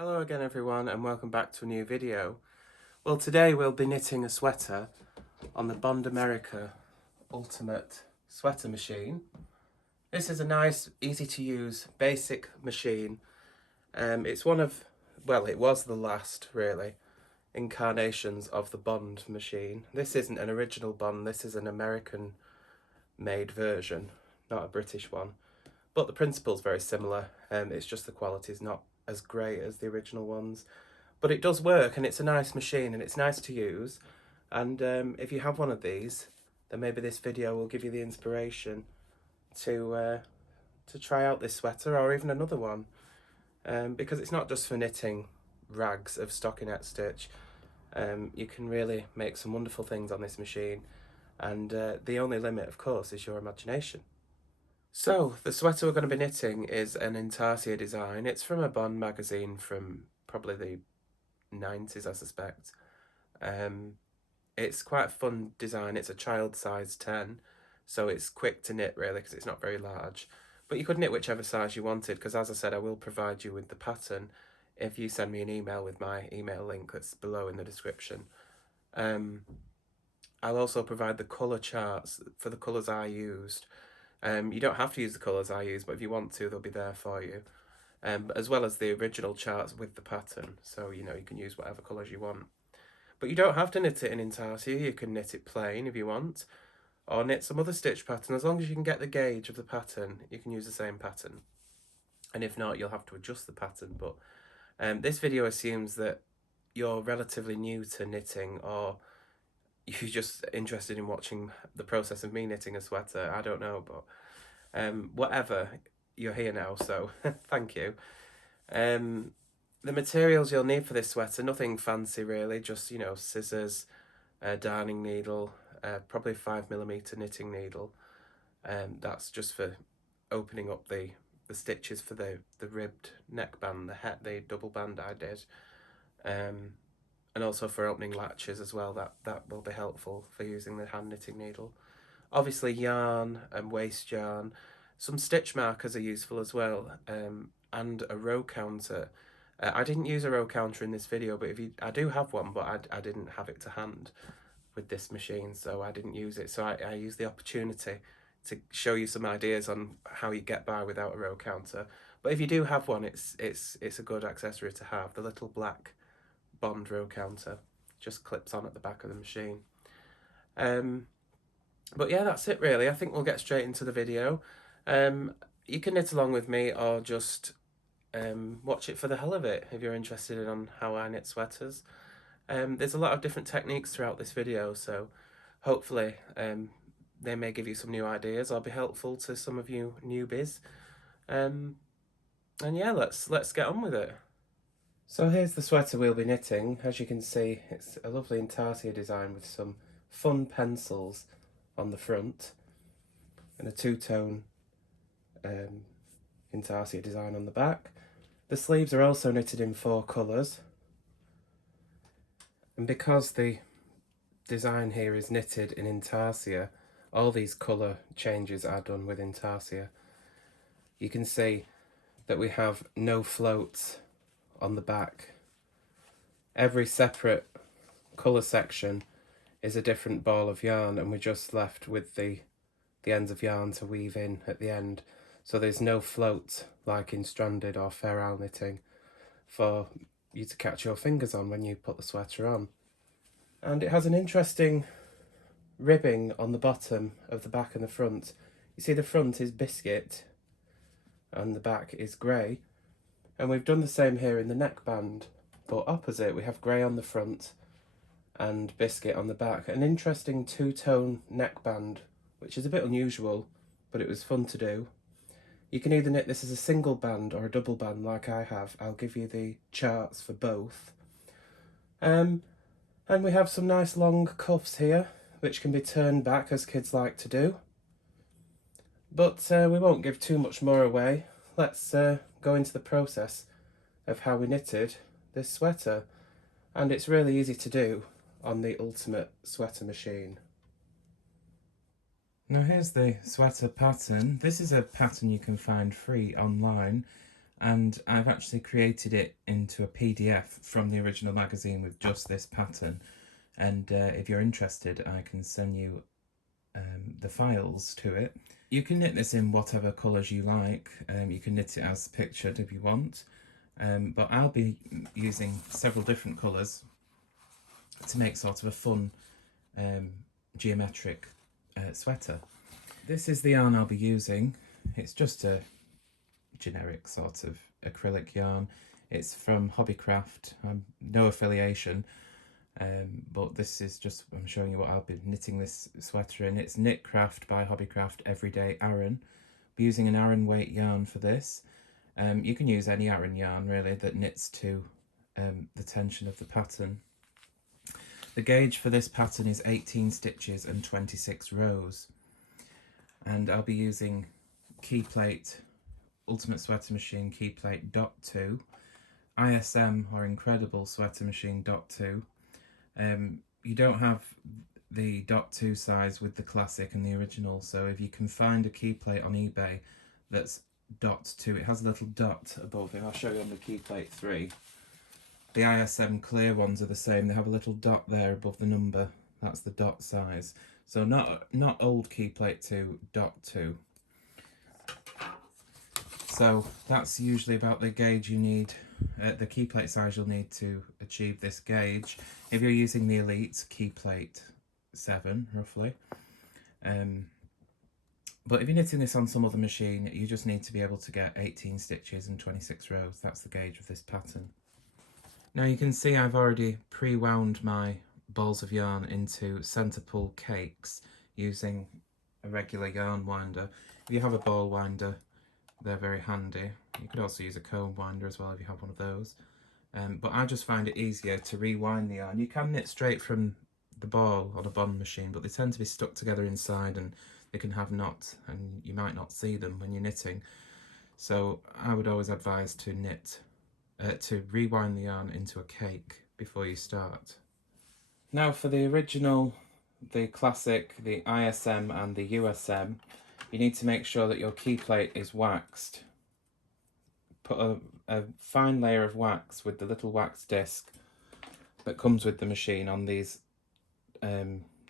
Hello again everyone and welcome back to a new video. Well, today we'll be knitting a sweater on the Bond America Ultimate Sweater Machine. This is a nice, easy to use, basic machine. It's one of, well, it was the last really incarnations of the Bond machine. This isn't an original Bond, this is an American made version, not a British one. But the principle's very similar, it's just the quality's not as great as the original ones. But it does work and it's a nice machine and it's nice to use. And if you have one of these, then maybe this video will give you the inspiration to try out this sweater or even another one. Because it's not just for knitting rags of stockinette stitch. You can really make some wonderful things on this machine. And the only limit, of course, is your imagination. So, the sweater we're going to be knitting is an Intarsia design. It's from a Bond magazine from probably the 90s, I suspect. It's quite a fun design. It's a child size 10, so it's quick to knit really because it's not very large. But you could knit whichever size you wanted because, as I said, I will provide you with the pattern if you send me an email with my email link that's below in the description. I'll also provide the colour charts for the colours I used. You don't have to use the colours I use, but if you want to, they'll be there for you. As well as the original charts with the pattern, so you can use whatever colours you want. But you don't have to knit it in Intarsia, you can knit it plain if you want, or knit some other stitch pattern. As long as you can get the gauge of the pattern, you can use the same pattern. And if not, you'll have to adjust the pattern. But this video assumes that you're relatively new to knitting, or you're just interested in watching the process of me knitting a sweater. I don't know, but whatever, you're here now, so thank you. The materials you'll need for this sweater, nothing fancy really, just scissors, a darning needle, probably 5mm knitting needle. That's just for opening up the stitches for the ribbed neckband, the double band I did. And also for opening latches as well, that will be helpful for using the hand knitting needle. Obviously yarn and waste yarn. Some stitch markers are useful as well, and a row counter. I didn't use a row counter in this video, but I do have one, but I didn't have it to hand with this machine, so I didn't use it. So I used the opportunity to show you some ideas on how you get by without a row counter. But if you do have one, it's a good accessory to have. The little black Bond row counter just clips on at the back of the machine. But yeah, that's it really. I think we'll get straight into the video. You can knit along with me or just watch it for the hell of it if you're interested in how I knit sweaters. There's a lot of different techniques throughout this video, so hopefully they may give you some new ideas or be helpful to some of you newbies. And yeah, let's get on with it. So here's the sweater we'll be knitting. As you can see, it's a lovely Intarsia design with some fun pencils on the front and a two-tone Intarsia design on the back. The sleeves are also knitted in 4 colours. And because the design here is knitted in Intarsia, all these colour changes are done with Intarsia. You can see that we have no floats on the back. Every separate colour section is a different ball of yarn, and we're just left with the ends of yarn to weave in at the end. So there's no float like in stranded or fair owl knitting for you to catch your fingers on when you put the sweater on. And it has an interesting ribbing on the bottom of the back and the front. You see the front is biscuit and the back is grey. And we've done the same here in the neckband, but opposite we have grey on the front and biscuit on the back. An interesting two-tone neckband, which is a bit unusual, but it was fun to do. You can either knit this as a single band or a double band like I have. I'll give you the charts for both. And we have some nice long cuffs here, which can be turned back as kids like to do. But we won't give too much more away. Let's go into the process of how we knitted this sweater, and it's really easy to do on the Ultimate Sweater Machine. Now here's the sweater pattern. This is a pattern you can find free online. and I've actually created it into a PDF from the original magazine with just this pattern. And if you're interested, I can send you the files to it. You can knit this in whatever colours you like. You can knit it as pictured if you want, but I'll be using several different colours to make sort of a fun geometric sweater. This is the yarn I'll be using. It's just a generic sort of acrylic yarn. It's from Hobbycraft. No affiliation, but this is just, I'm showing you what I'll be knitting this sweater in. It's Knitcraft by Hobbycraft Everyday Aran. I'll be using an Aran weight yarn for this. You can use any Aran yarn really that knits to the tension of the pattern. The gauge for this pattern is 18 stitches and 26 rows. And I'll be using Keyplate, Ultimate Sweater Machine Keyplate .2, ISM or Incredible Sweater Machine .2. You don't have the .2 size with the classic and the original, so if you can find a Keyplate on eBay that's .2, it has a little dot above it. I'll show you on the Keyplate 3. The ISM clear ones are the same. They have a little dot there above the number. That's the dot size. So not old Keyplate 2, .2. So that's usually about the gauge you need, the Keyplate size you'll need to achieve this gauge. If you're using the Elite, Keyplate 7 roughly. But if you're knitting this on some other machine, you just need to be able to get 18 stitches and 26 rows. That's the gauge of this pattern. Now you can see I've already pre-wound my balls of yarn into centre pull cakes using a regular yarn winder. If you have a ball winder, they're very handy. You could also use a comb winder as well if you have one of those. But I just find it easier to rewind the yarn. You can knit straight from the ball on a bond machine, but they tend to be stuck together inside and they can have knots and you might not see them when you're knitting. So I would always advise to to rewind the yarn into a cake before you start. Now for the original, the classic, the ISM and the USM, you need to make sure that your keyplate is waxed. Put a fine layer of wax with the little wax disc that comes with the machine on these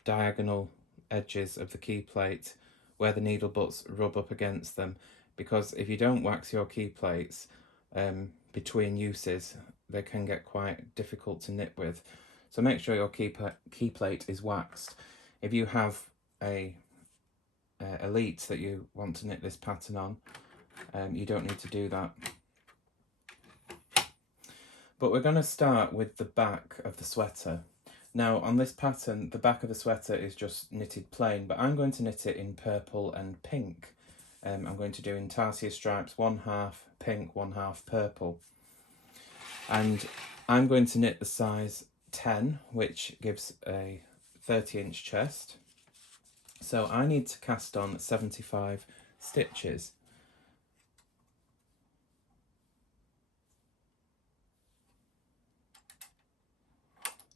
diagonal edges of the keyplate where the needle butts rub up against them, because if you don't wax your keyplates between uses, they can get quite difficult to knit with. So make sure your keyplate is waxed. If you have a Elite that you want to knit this pattern on, you don't need to do that. But we're going to start with the back of the sweater. Now on this pattern, the back of the sweater is just knitted plain, but I'm going to knit it in purple and pink. I'm going to do Intarsia stripes, 1/2 pink, 1/2 purple. And I'm going to knit the size 10, which gives a 30-inch chest. So I need to cast on 75 stitches.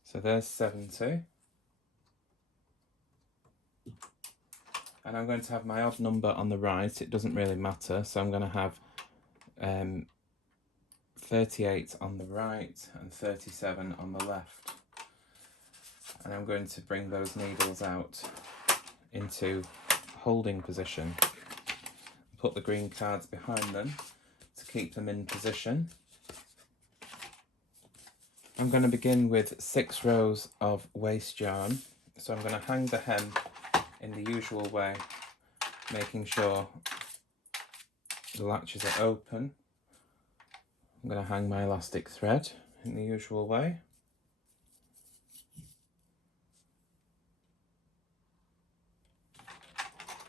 So there's 70. And I'm going to have my odd number on the right. It doesn't really matter. So I'm going to have 38 on the right and 37 on the left. And I'm going to bring those needles out into holding position. Put the green cards behind them to keep them in position. I'm going to begin with 6 rows of waste yarn. So I'm going to hang the hem in the usual way, making sure the latches are open. I'm going to hang my elastic thread in the usual way.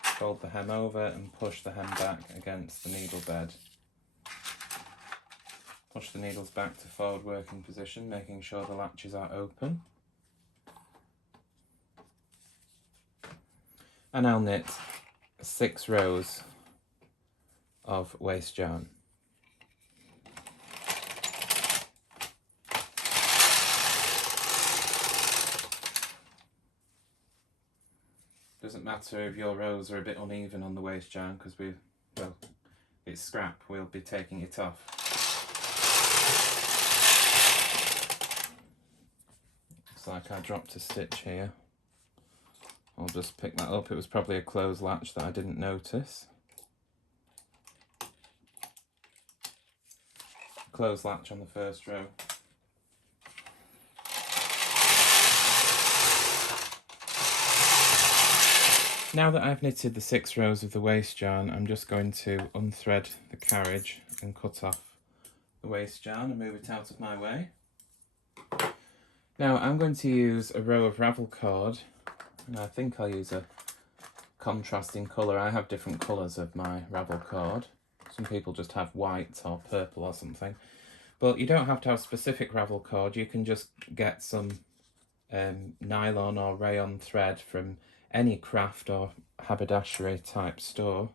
Fold the hem over and push the hem back against the needle bed. Push the needles back to forward working position, making sure the latches are open. And I'll knit 6 rows of waste yarn. Doesn't matter if your rows are a bit uneven on the waste yarn, because well, it's scrap, we'll be taking it off. like I dropped a stitch here. I'll just pick that up. It was probably a closed latch that I didn't notice. Closed latch on the first row. Now that I've knitted the 6 rows of the waist yarn, I'm just going to unthread the carriage and cut off the waist yarn and move it out of my way. Now I'm going to use a row of ravel cord, and I think I'll use a contrasting colour. I have different colours of my ravel cord. Some people just have white or purple or something. But you don't have to have specific ravel cord. You can just get some nylon or rayon thread from any craft or haberdashery type store.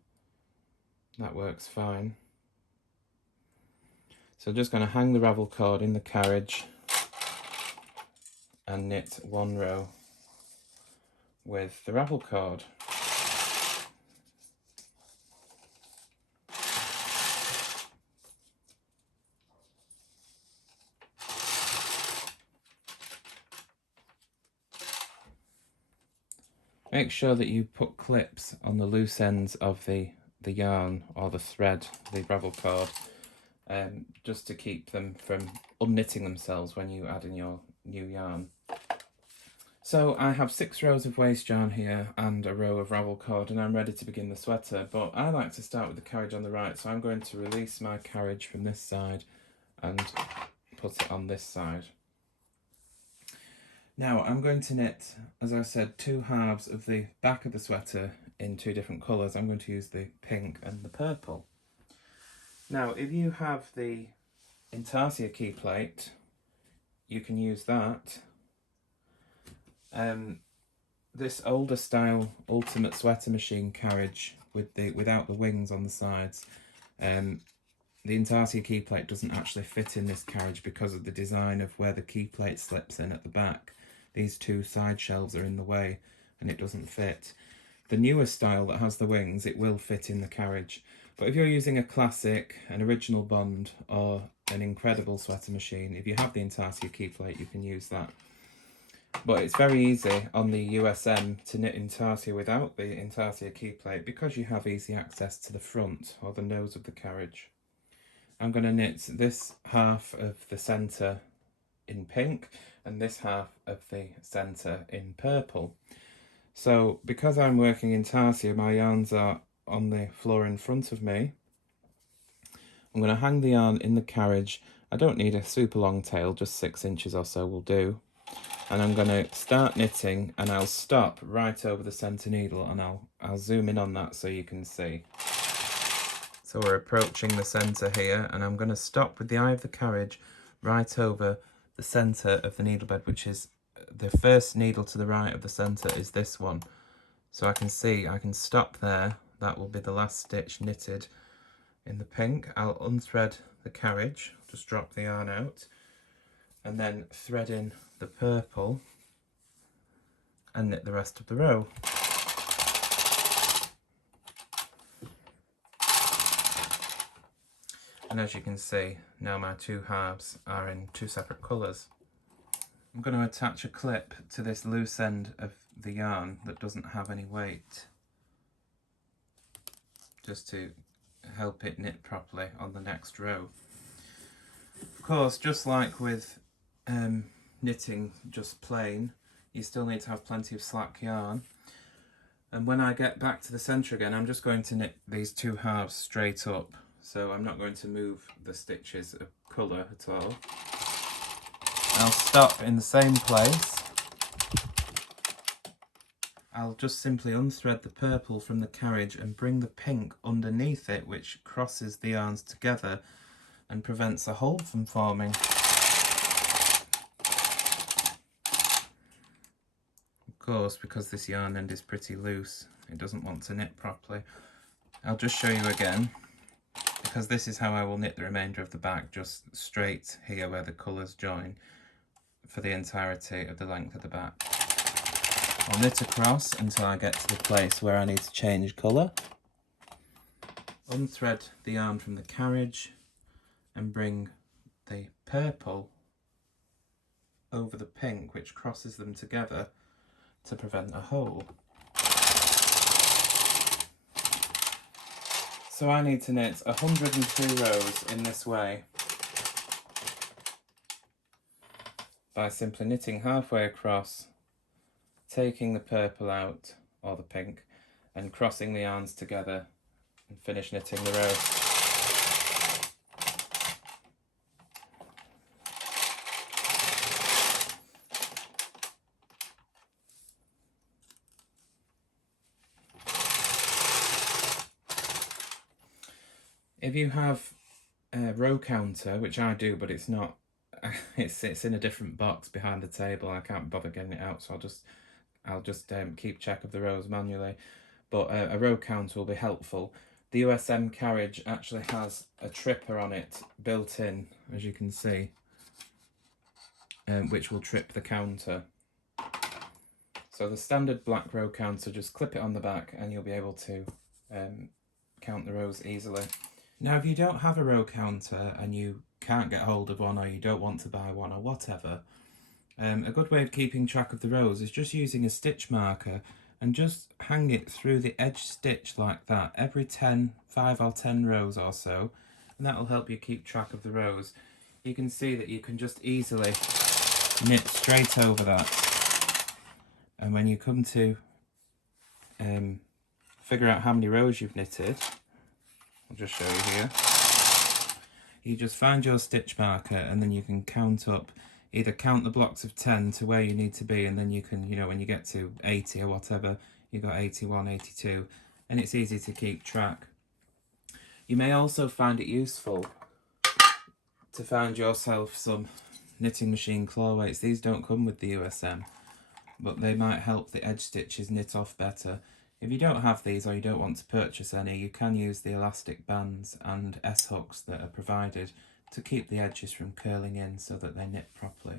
That works fine. So I'm just going to hang the ravel cord in the carriage and knit 1 row with the ravel cord. Make sure that you put clips on the loose ends of the yarn or the thread, the ravel cord, just to keep them from unknitting themselves when you add in your new yarn. So I have 6 rows of waist yarn here and a row of ravel cord, and I'm ready to begin the sweater, but I like to start with the carriage on the right, so I'm going to release my carriage from this side and put it on this side. Now I'm going to knit, as I said, 2 halves of the back of the sweater in 2 different colours. I'm going to use the pink and the purple. Now if you have the Intarsia Keyplate, you can use that. This older style Ultimate Sweater Machine carriage without the wings on the sides, the Intarsia Keyplate doesn't actually fit in this carriage because of the design of where the keyplate slips in at the back. These 2 side shelves are in the way and it doesn't fit. The newer style that has the wings, it will fit in the carriage. But if you're using a classic, an original bond, or an incredible sweater machine, if you have the Intarsia Keyplate, you can use that. But it's very easy on the USM to knit Intarsia without the Intarsia Keyplate because you have easy access to the front or the nose of the carriage. I'm going to knit this half of the centre in pink and this half of the centre in purple. So because I'm working Intarsia, my yarns are on the floor in front of me. I'm going to hang the yarn in the carriage. I don't need a super long tail, just 6 inches or so will do. And I'm going to start knitting and I'll stop right over the centre needle, and I'll zoom in on that so you can see. So we're approaching the centre here, and I'm going to stop with the eye of the carriage right over the centre of the needle bed, which is the first needle to the right of the centre is this one. So I can see I can stop there. That will be the last stitch knitted in the pink. I'll unthread the carriage, just drop the yarn out, and then thread in the purple and knit the rest of the row. And as you can see, now my 2 halves are in 2 separate colours. I'm going to attach a clip to this loose end of the yarn that doesn't have any weight, just to help it knit properly on the next row. Of course, just like with knitting just plain, you still need to have plenty of slack yarn. And when I get back to the centre again, I'm just going to knit these 2 halves straight up. So I'm not going to move the stitches of colour at all. I'll stop in the same place. I'll just simply unthread the purple from the carriage and bring the pink underneath it, which crosses the yarns together and prevents a hole from forming. Of course, because this yarn end is pretty loose, it doesn't want to knit properly. I'll just show you again, because this is how I will knit the remainder of the back, just straight here where the colours join for the entirety of the length of the back. I'll knit across until I get to the place where I need to change colour. Unthread the yarn from the carriage and bring the purple over the pink, which crosses them together to prevent a hole. So I need to knit 102 rows in this way by simply knitting halfway across, taking the purple out, or the pink, and crossing the yarns together and finish knitting the row. If you have a row counter, which I do, but it's not, it's in a different box behind the table. I can't bother getting it out, so I'll just keep check of the rows manually. But a row counter will be helpful. The USM carriage actually has a tripper on it built in, as you can see, which will trip the counter. So the standard black row counter, just clip it on the back and you'll be able to count the rows easily. Now, if you don't have a row counter and you can't get hold of one, or you don't want to buy one, or whatever, a good way of keeping track of the rows is just using a stitch marker and just hang it through the edge stitch like that every 5 or 10 rows or so, and that will help you keep track of the rows. You can see that you can just easily knit straight over that, and when you come to figure out how many rows you've knitted, I'll just show you here. You just find your stitch marker and then you can count up, either count the blocks of 10 to where you need to be, and then you can, when you get to 80 or whatever, you've got 81, 82, and it's easy to keep track. You may also find it useful to find yourself some knitting machine claw weights. These don't come with the USM, but they might help the edge stitches knit off better. If you don't have these, or you don't want to purchase any, you can use the elastic bands and S-hooks that are provided to keep the edges from curling in so that they knit properly.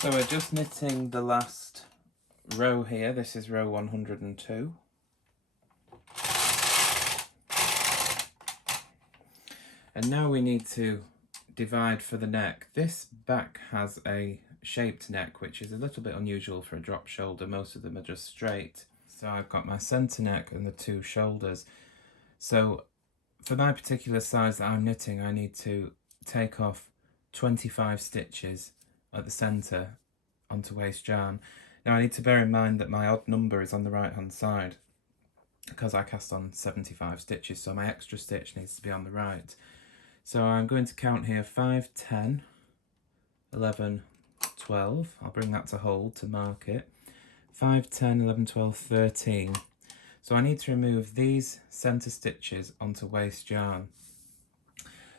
So we're just knitting the last row here. This is row 102. And now we need to divide for the neck. This back has a shaped neck, which is a little bit unusual for a drop shoulder. Most of them are just straight. So I've got my centre neck and the 2 shoulders. So for my particular size that I'm knitting, I need to take off 25 stitches at the centre onto waist yarn. Now I need to bear in mind that my odd number is on the right hand side because I cast on 75 stitches, so my extra stitch needs to be on the right. So I'm going to count here 5, 10, 11, 12. I'll bring that to hold to mark it. 5, 10, 11, 12, 13. So I need to remove these centre stitches onto waist yarn.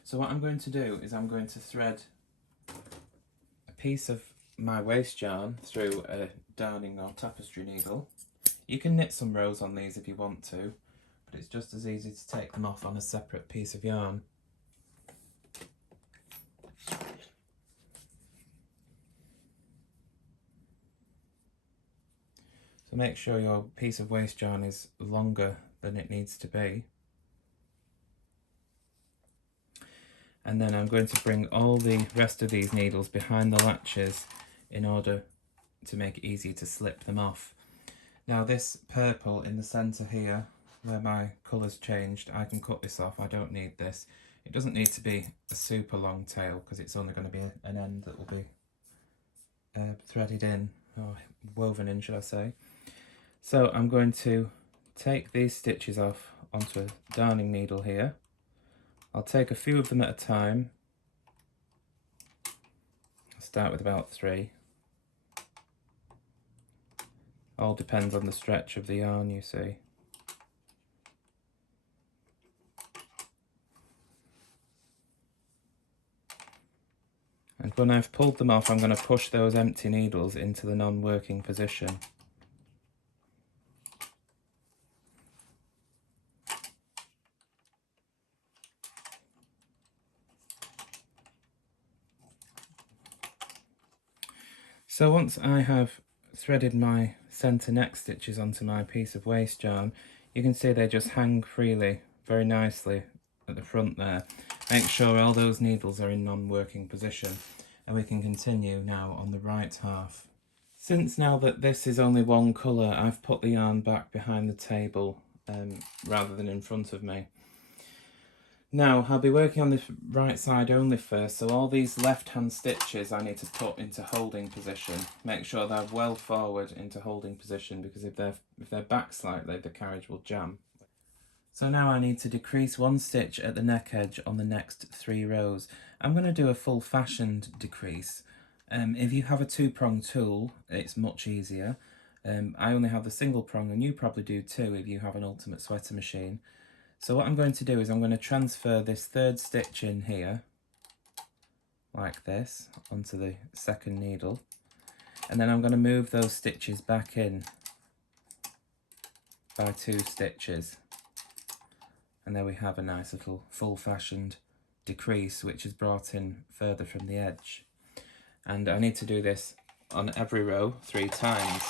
So what I'm going to do is I'm going to thread a piece of my waist yarn through a darning or tapestry needle. You can knit some rows on these if you want to, but it's just as easy to take them off on a separate piece of yarn. So make sure your piece of waist yarn is longer than it needs to be. And then I'm going to bring all the rest of these needles behind the latches in order to make it easy to slip them off. Now this purple in the centre here, where my colour's changed, I can cut this off. I don't need this. It doesn't need to be a super long tail because it's only going to be an end that will be threaded in, or woven in, should I say. So I'm going to take these stitches off onto a darning needle here. I'll take a few of them at a time. I'll start with about 3. All depends on the stretch of the yarn, you see. And when I've pulled them off, I'm going to push those empty needles into the non-working position. So once I have threaded my centre neck stitches onto my piece of waist yarn, you can see they just hang freely, very nicely at the front there. Make sure all those needles are in non-working position, and we can continue now on the right half. Since now that this is only one colour, I've put the yarn back behind the table rather than in front of me. Now, I'll be working on the right side only first, so all these left-hand stitches I need to put into holding position. Make sure they're well forward into holding position, because if they're back slightly, the carriage will jam. So now I need to decrease one stitch at the neck edge on the next 3 rows. I'm going to do a full-fashioned decrease. If you have a 2-prong tool, it's much easier. I only have the single prong, and you probably do too if you have an ultimate sweater machine. So what I'm going to do is I'm going to transfer this 3rd stitch in here, like this, onto the 2nd needle. And then I'm going to move those stitches back in by 2 stitches. And there we have a nice little full-fashioned decrease, which is brought in further from the edge. And I need to do this on every row 3 times.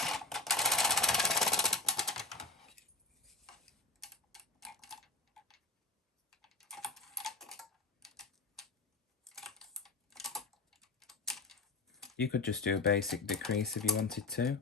You could just do a basic decrease if you wanted to.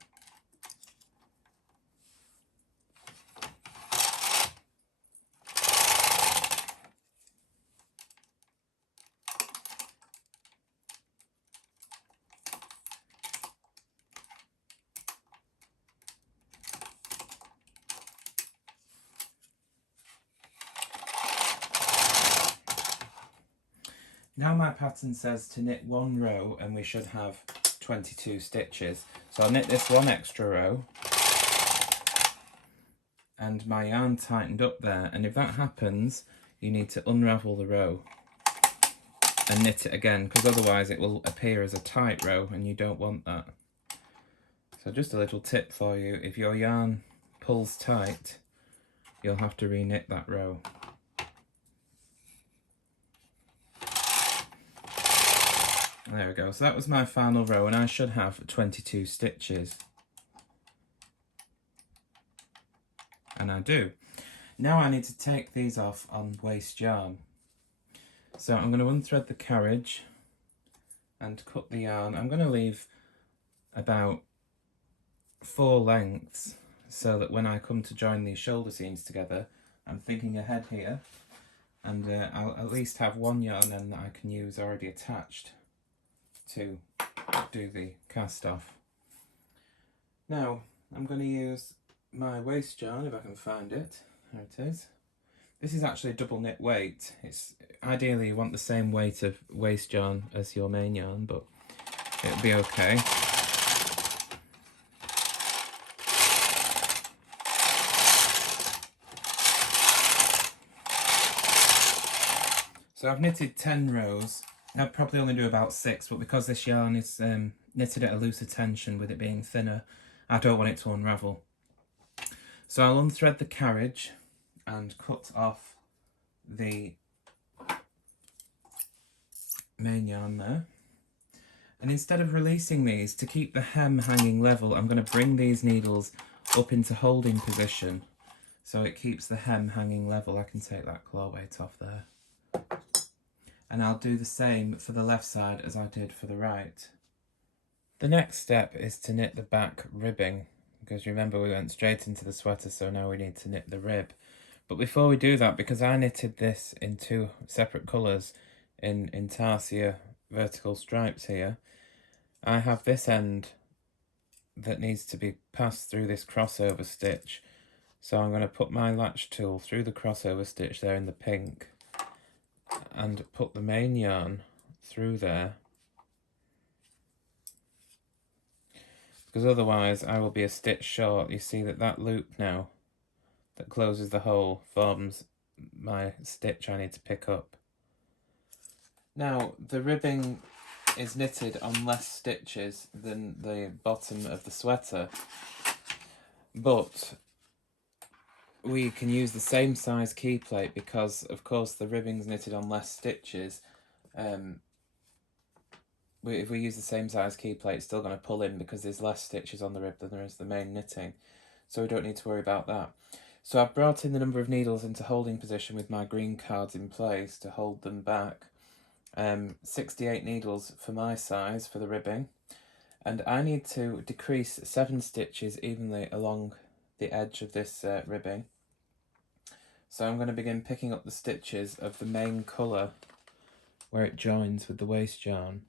Now my pattern says to knit 1 row and we should have 22 stitches. So I'll knit this 1 extra row, and my yarn tightened up there, and if that happens you need to unravel the row and knit it again, because otherwise it will appear as a tight row and you don't want that. So just a little tip for you, if your yarn pulls tight you'll have to re-knit that row. There we go, so that was my final row, and I should have 22 stitches. And I do. Now I need to take these off on waste yarn. So I'm going to unthread the carriage and cut the yarn. I'm going to leave about 4 lengths, so that when I come to join these shoulder seams together, I'm thinking ahead here, and I'll at least have 1 yarn end that I can use already attached to do the cast off. Now I'm going to use my waste yarn, if I can find it. There it is. This is actually a double knit weight. It's ideally you want the same weight of waste yarn as your main yarn, but it'll be okay. So I've knitted 10 rows. I'll probably only do about 6, but because this yarn is knitted at a looser tension with it being thinner, I don't want it to unravel. So I'll unthread the carriage and cut off the main yarn there. And instead of releasing these, to keep the hem hanging level, I'm going to bring these needles up into holding position so it keeps the hem hanging level. I can take that claw weight off there. And I'll do the same for the left side as I did for the right. The next step is to knit the back ribbing, because remember we went straight into the sweater, so now we need to knit the rib. But before we do that, because I knitted this in 2 separate colours in Intarsia vertical stripes here, I have this end that needs to be passed through this crossover stitch. So I'm going to put my latch tool through the crossover stitch there in the pink, and put the main yarn through there, because otherwise I will be a stitch short. You see that loop now that closes the hole forms my stitch I need to pick up. Now the ribbing is knitted on less stitches than the bottom of the sweater, but we can use the same size key plate because, of course, the ribbing's knitted on less stitches. If we use the same size key plate, it's still going to pull in because there's less stitches on the rib than there is the main knitting. So we don't need to worry about that. So I've brought in the number of needles into holding position with my green cards in place to hold them back. 68 needles for my size for the ribbing, and I need to decrease 7 stitches evenly along the edge of this ribbing. So I'm going to begin picking up the stitches of the main colour where it joins with the waist yarn.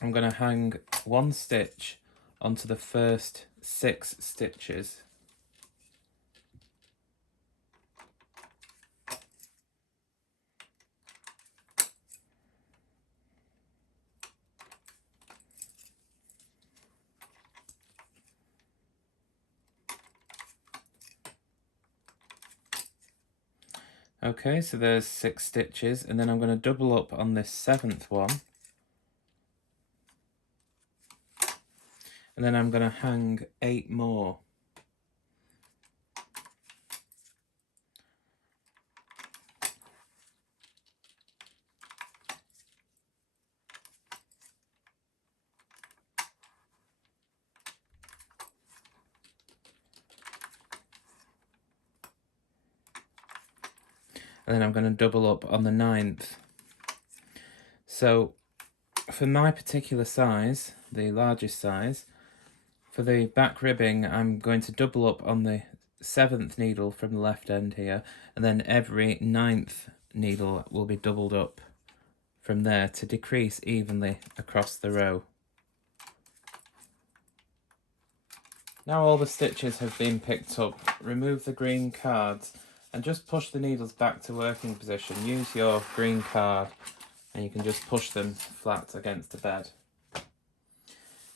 I'm going to hang 1 stitch onto the first 6 stitches. Okay, so there's 6 stitches, and then I'm going to double up on this 7th one. And then I'm going to hang 8 more. And then I'm going to double up on the 9th. So for my particular size, the largest size, for the back ribbing, I'm going to double up on the 7th needle from the left end here, and then every 9th needle will be doubled up from there to decrease evenly across the row. Now all the stitches have been picked up, remove the green cards and just push the needles back to working position. Use your green card and you can just push them flat against the bed.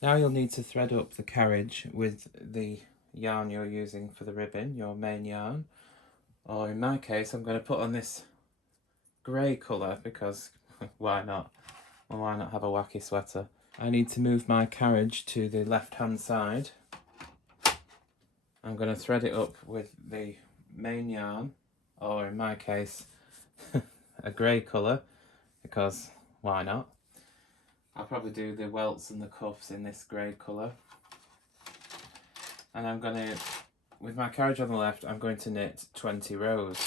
Now you'll need to thread up the carriage with the yarn you're using for the ribbon, your main yarn. Or in my case, I'm going to put on this grey colour because why not? Well, why not have a wacky sweater? I need to move my carriage to the left hand side. I'm going to thread it up with the main yarn, or in my case, a grey colour, because why not? I'll probably do the welts and the cuffs in this grey colour. And I'm going to, with my carriage on the left, I'm going to knit 20 rows.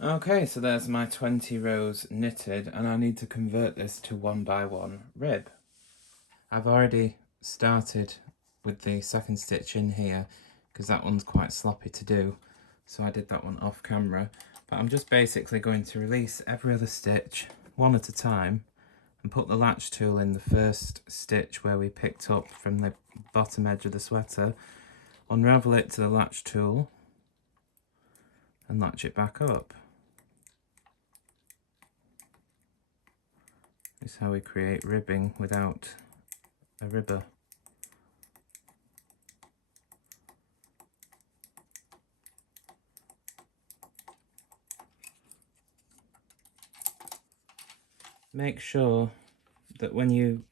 Okay, so there's my 20 rows knitted, and I need to convert this to 1x1 rib. I've already started with the second stitch in here because that one's quite sloppy to do, so I did that one off camera. But I'm just basically going to release every other stitch one at a time and put the latch tool in the first stitch where we picked up from the bottom edge of the sweater, unravel it to the latch tool and latch it back up. This is how we create ribbing without a ribber. Make sure that when you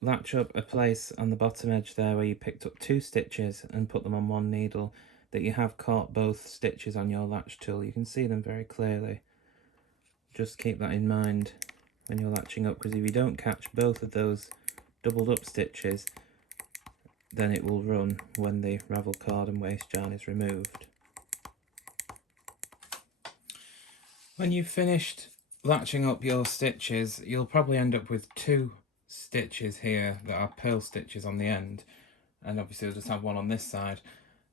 latch up a place on the bottom edge there where you picked up 2 stitches and put them on 1 needle, that you have caught both stitches on your latch tool. You can see them very clearly. Just keep that in mind when you're latching up, because if you don't catch both of those doubled up stitches, then it will run when the ravel cord and waist yarn is removed. When you've finished latching up your stitches, you'll probably end up with 2 stitches here that are purl stitches on the end, and obviously you'll just have one on this side,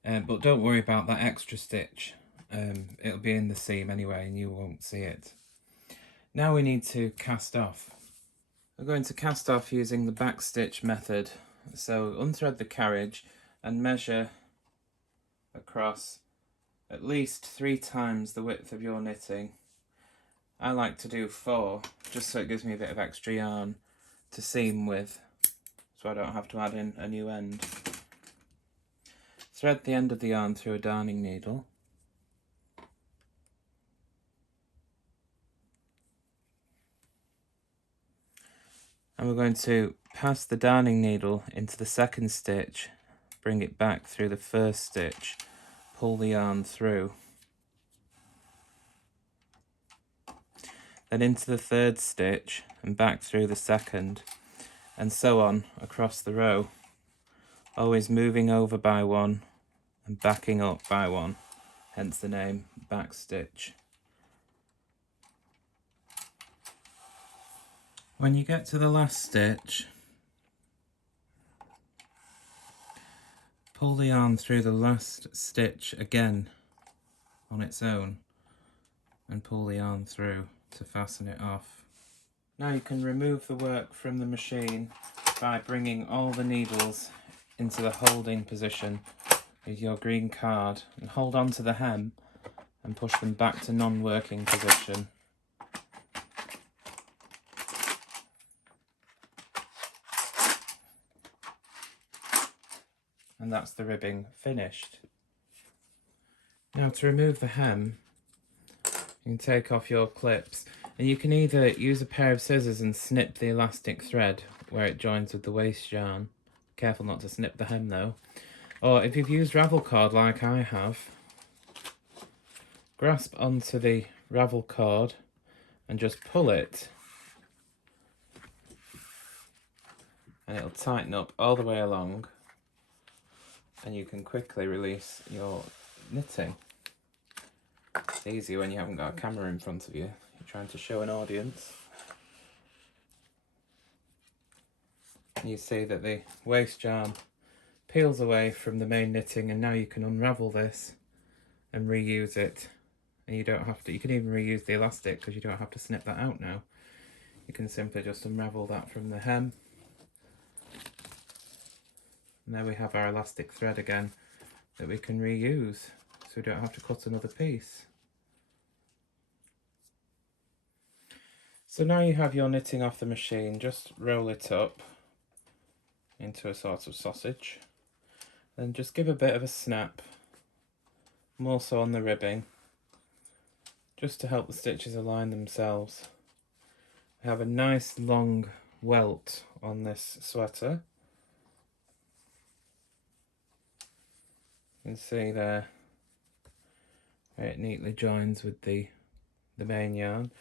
but don't worry about that extra stitch. It'll be in the seam anyway and you won't see it. Now we need to cast off. We're going to cast off using the backstitch method. So unthread the carriage and measure across at least 3 times the width of your knitting. I like to do 4, just so it gives me a bit of extra yarn to seam with, so I don't have to add in a new end. Thread the end of the yarn through a darning needle. And we're going to pass the darning needle into the second stitch, bring it back through the first stitch, pull the yarn through. then into the third stitch and back through the second, and so on across the row, always moving over by one and backing up by one, hence the name Backstitch. When you get to the last stitch, pull the yarn through the last stitch again on its own and pull the yarn through to fasten it off. Now you can remove the work from the machine by bringing all the needles into the holding position with your green card and hold on to the hem and push them back to non-working position. And that's the ribbing finished. Now to remove the hem, you can take off your clips, and you can either use a pair of scissors and snip the elastic thread where it joins with the waste yarn. Careful not to snip the hem though. Or if you've used ravel cord like I have, grasp onto the ravel cord and just pull it, and it'll tighten up all the way along, and you can quickly release your knitting. It's easy when you haven't got a camera in front of you, you're trying to show an audience. You see that the waste yarn peels away from the main knitting, and now you can unravel this and reuse it, and you don't have to, you can even reuse the elastic because you don't have to snip that out now. You can simply just unravel that from the hem. And there we have our elastic thread again that we can reuse, so we don't have to cut another piece. So now you have your knitting off the machine, just roll it up into a sort of sausage, then just give a bit of a snap, more so on the ribbing, just to help the stitches align themselves. We have a nice long welt on this sweater. You can see there where it neatly joins with the main yarn.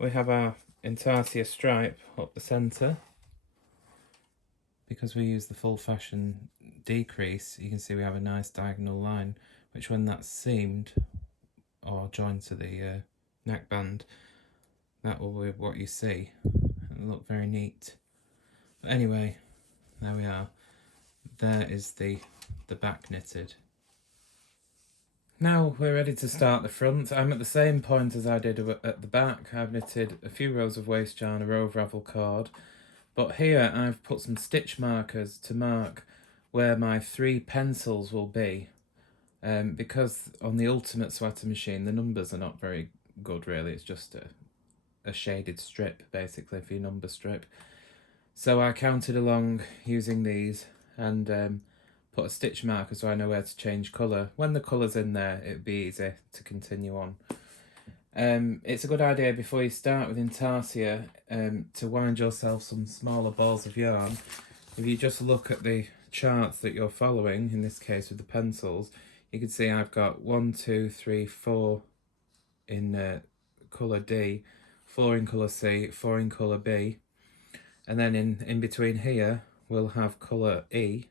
We have our Intarsia stripe up the centre. Because we use the full fashion decrease, you can see we have a nice diagonal line, which when that's seamed or joined to the neckband, that will be what you see. It'll look very neat. But anyway, there we are. There is the back knitted. Now we're ready to start the front. I'm at the same point as I did at the back. I've knitted a few rows of waste yarn, a row of ravel cord, but here I've put some stitch markers to mark where my 3 pencils will be, because on the Ultimate Sweater machine the numbers are not very good really. It's just a shaded strip basically for your number strip. So I counted along using these and put a stitch marker so I know where to change colour. When the colour's in there, it'd be easy to continue on. It's a good idea before you start with Intarsia to wind yourself some smaller balls of yarn. If you just look at the charts that you're following, in this case with the pencils, you can see I've got 1, 2, 3, 4 in colour D, 4 in colour C, 4 in colour B, and then in between here we'll have colour E.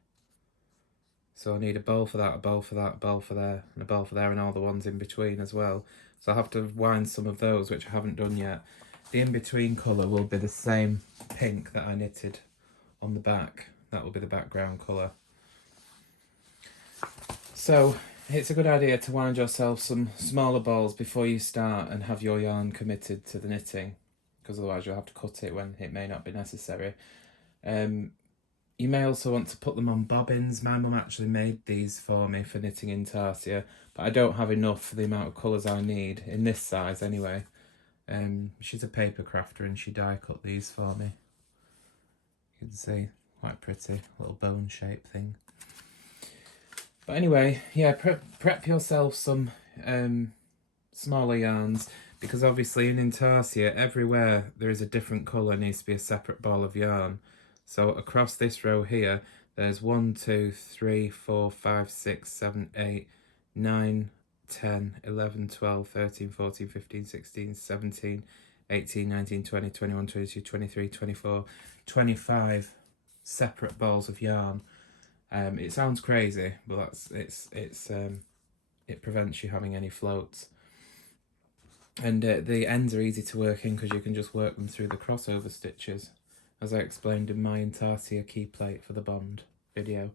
So I need a bowl for that, a bowl for that, a bowl for there, and a bowl for there, and all the ones in between as well. So I'll have to wind some of those, which I haven't done yet. The in-between colour will be the same pink that I knitted on the back. That will be the background colour. So it's a good idea to wind yourself some smaller balls before you start and have your yarn committed to the knitting, because otherwise you'll have to cut it when it may not be necessary. You may also want to put them on bobbins. My mum actually made these for me for knitting Intarsia, but I don't have enough for the amount of colours I need, in this size anyway. She's a paper crafter and she die cut these for me. You can see, quite pretty, little bone shape thing. But anyway, yeah, prep yourself some smaller yarns, because obviously in Intarsia, everywhere there is a different colour needs to be a separate ball of yarn. So across this row here, there's 1, 2, 3, 4, 5, 6, 7, 8, 9, 10, 11, 12, 13, 14, 15, 16, 17, 18, 19, 20, 21, 22, 23, 24, 25 separate balls of yarn. It sounds crazy, but it prevents you having any floats. And the ends are easy to work in because you can just work them through the crossover stitches, as I explained in my Intarsia Keyplate for the Bond video.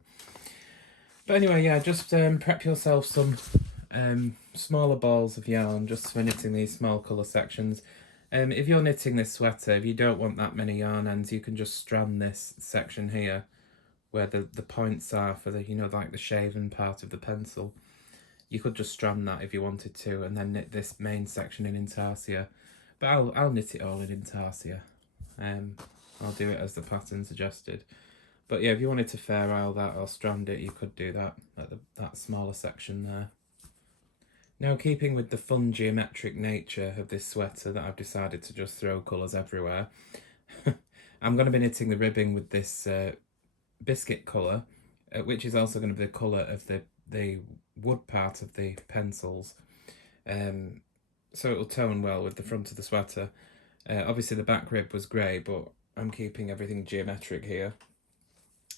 But anyway, yeah, just prep yourself some smaller balls of yarn just for knitting these small colour sections. If you're knitting this sweater, if you don't want that many yarn ends, you can just strand this section here where the points are for the, you know, like the shaven part of the pencil. You could just strand that if you wanted to, and then knit this main section in Intarsia. But I'll knit it all in Intarsia. I'll do it as the pattern suggested. But yeah, if you wanted to Fair Isle that or strand it, you could do that at that smaller section there. Now, keeping with the fun geometric nature of this sweater that I've decided to just throw colours everywhere, I'm going to be knitting the ribbing with this biscuit colour, which is also going to be the colour of the wood part of the pencils, so it'll tone well with the front of the sweater. Obviously the back rib was grey, but I'm keeping everything geometric here,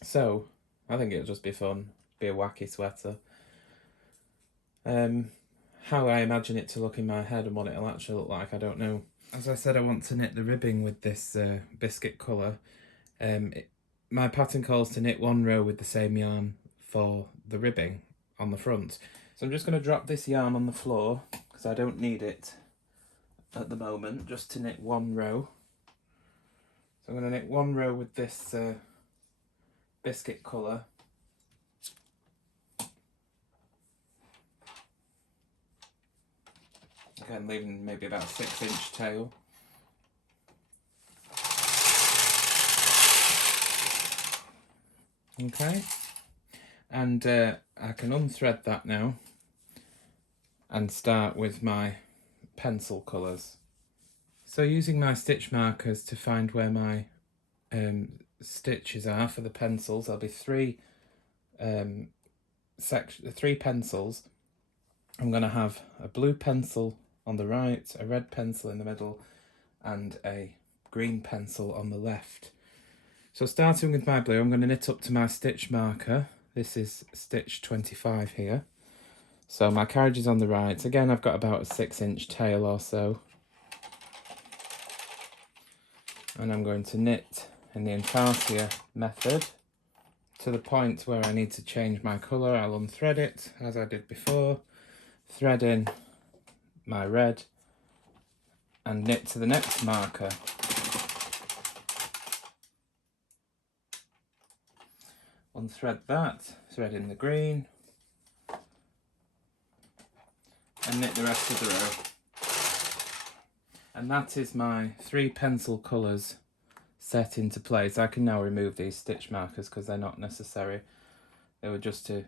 so I think it'll just be fun, be a wacky sweater. How I imagine it to look in my head and what it'll actually look like, I don't know. As I said, I want to knit the ribbing with this biscuit colour. My pattern calls to knit one row with the same yarn for the ribbing on the front. So I'm just going to drop this yarn on the floor because I don't need it at the moment, just to knit one row. So I'm going to knit one row with this biscuit colour. Again, leaving maybe about a 6-inch tail. Okay, and I can unthread that now and start with my pencil colours. So using my stitch markers to find where my stitches are for the pencils, there'll be three pencils. I'm going to have a blue pencil on the right, a red pencil in the middle, and a green pencil on the left. So starting with my blue, I'm going to knit up to my stitch marker. This is stitch 25 here. So my carriage is on the right. Again, I've got about a 6-inch tail or so. And I'm going to knit in the Intarsia method to the point where I need to change my colour. I'll unthread it as I did before, thread in my red and knit to the next marker. Unthread that, thread in the green, and knit the rest of the row. And that is my 3 pencil colours set into place. I can now remove these stitch markers because they're not necessary. They were just to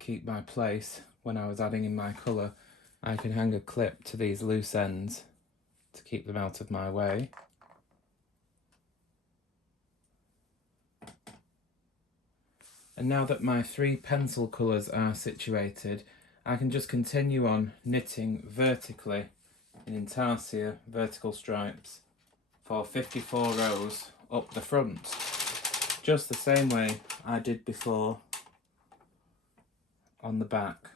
keep my place when I was adding in my colour. I can hang a clip to these loose ends to keep them out of my way. And now that my 3 pencil colours are situated, I can just continue on knitting vertically in Intarsia vertical stripes for 54 rows up the front, just the same way I did before on the back.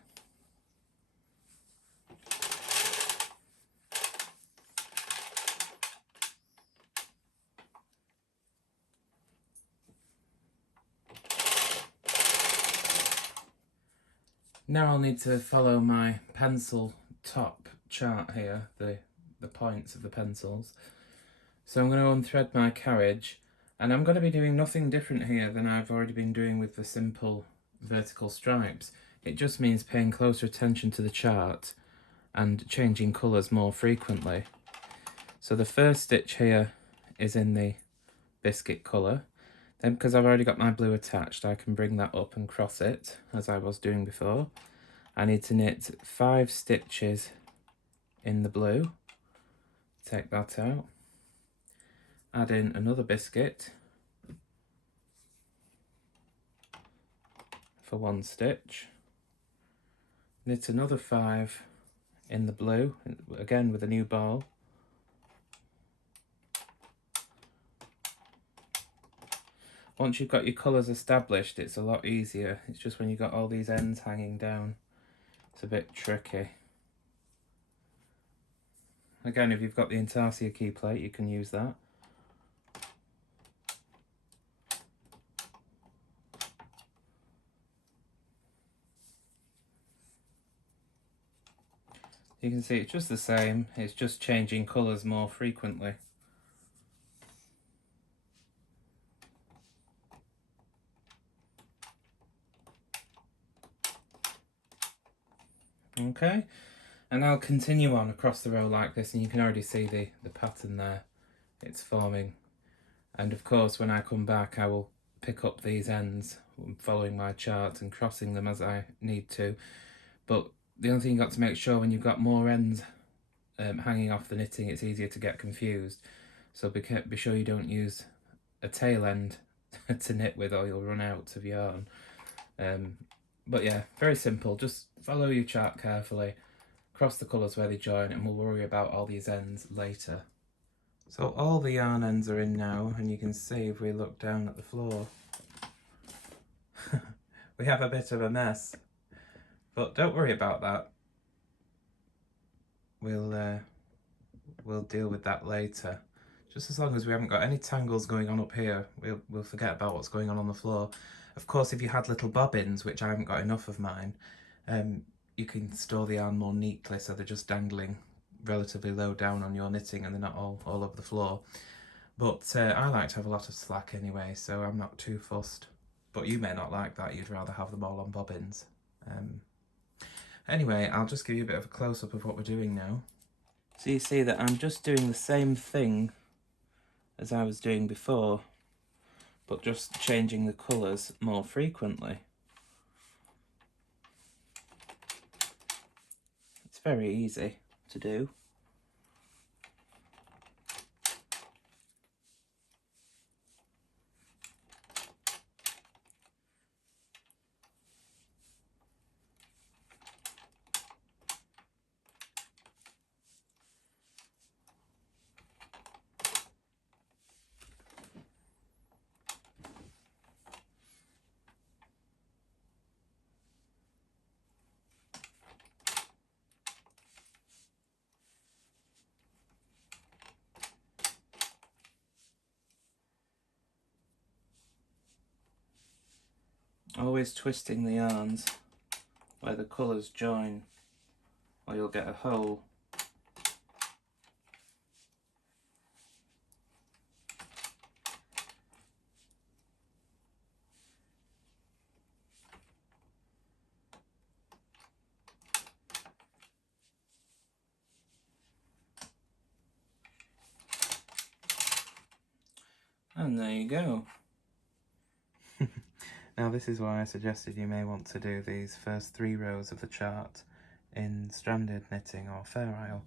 Now I'll need to follow my pencil top chart here, the points of the pencils. So I'm going to unthread my carriage, and I'm going to be doing nothing different here than I've already been doing with the simple vertical stripes. It just means paying closer attention to the chart and changing colours more frequently. So the first stitch here is in the biscuit colour. Then, because I've already got my blue attached, I can bring that up and cross it as I was doing before. I need to knit 5 stitches in the blue. Take that out. Add in another biscuit for 1 stitch. Knit another 5 in the blue, again with a new ball. Once you've got your colours established, it's a lot easier. It's just when you've got all these ends hanging down, it's a bit tricky. Again, if you've got the Intarsia Keyplate, you can use that. You can see it's just the same, it's just changing colours more frequently. Okay, and I'll continue on across the row like this, and you can already see the pattern there, it's forming. And of course when I come back I will pick up these ends following my chart and crossing them as I need to. But the only thing you've got to make sure when you've got more ends hanging off the knitting, it's easier to get confused. So be sure you don't use a tail end to knit with or you'll run out of yarn. But yeah, very simple. Just follow your chart carefully, cross the colours where they join, and we'll worry about all these ends later. So all the yarn ends are in now, and you can see if we look down at the floor, we have a bit of a mess. But don't worry about that. We'll deal with that later. Just as long as we haven't got any tangles going on up here, we'll forget about what's going on the floor. Of course, if you had little bobbins, which I haven't got enough of mine, you can store the yarn more neatly so they're just dangling relatively low down on your knitting and they're not all over the floor. But I like to have a lot of slack anyway, so I'm not too fussed. But you may not like that, you'd rather have them all on bobbins. Anyway, I'll just give you a bit of a close-up of what we're doing now. So you see that I'm just doing the same thing as I was doing before, but just changing the colours more frequently. It's very easy to do. Always twisting the yarns where the colours join, or you'll get a hole. And there you go. Now this is why I suggested you may want to do these first 3 rows of the chart in stranded knitting or fair isle,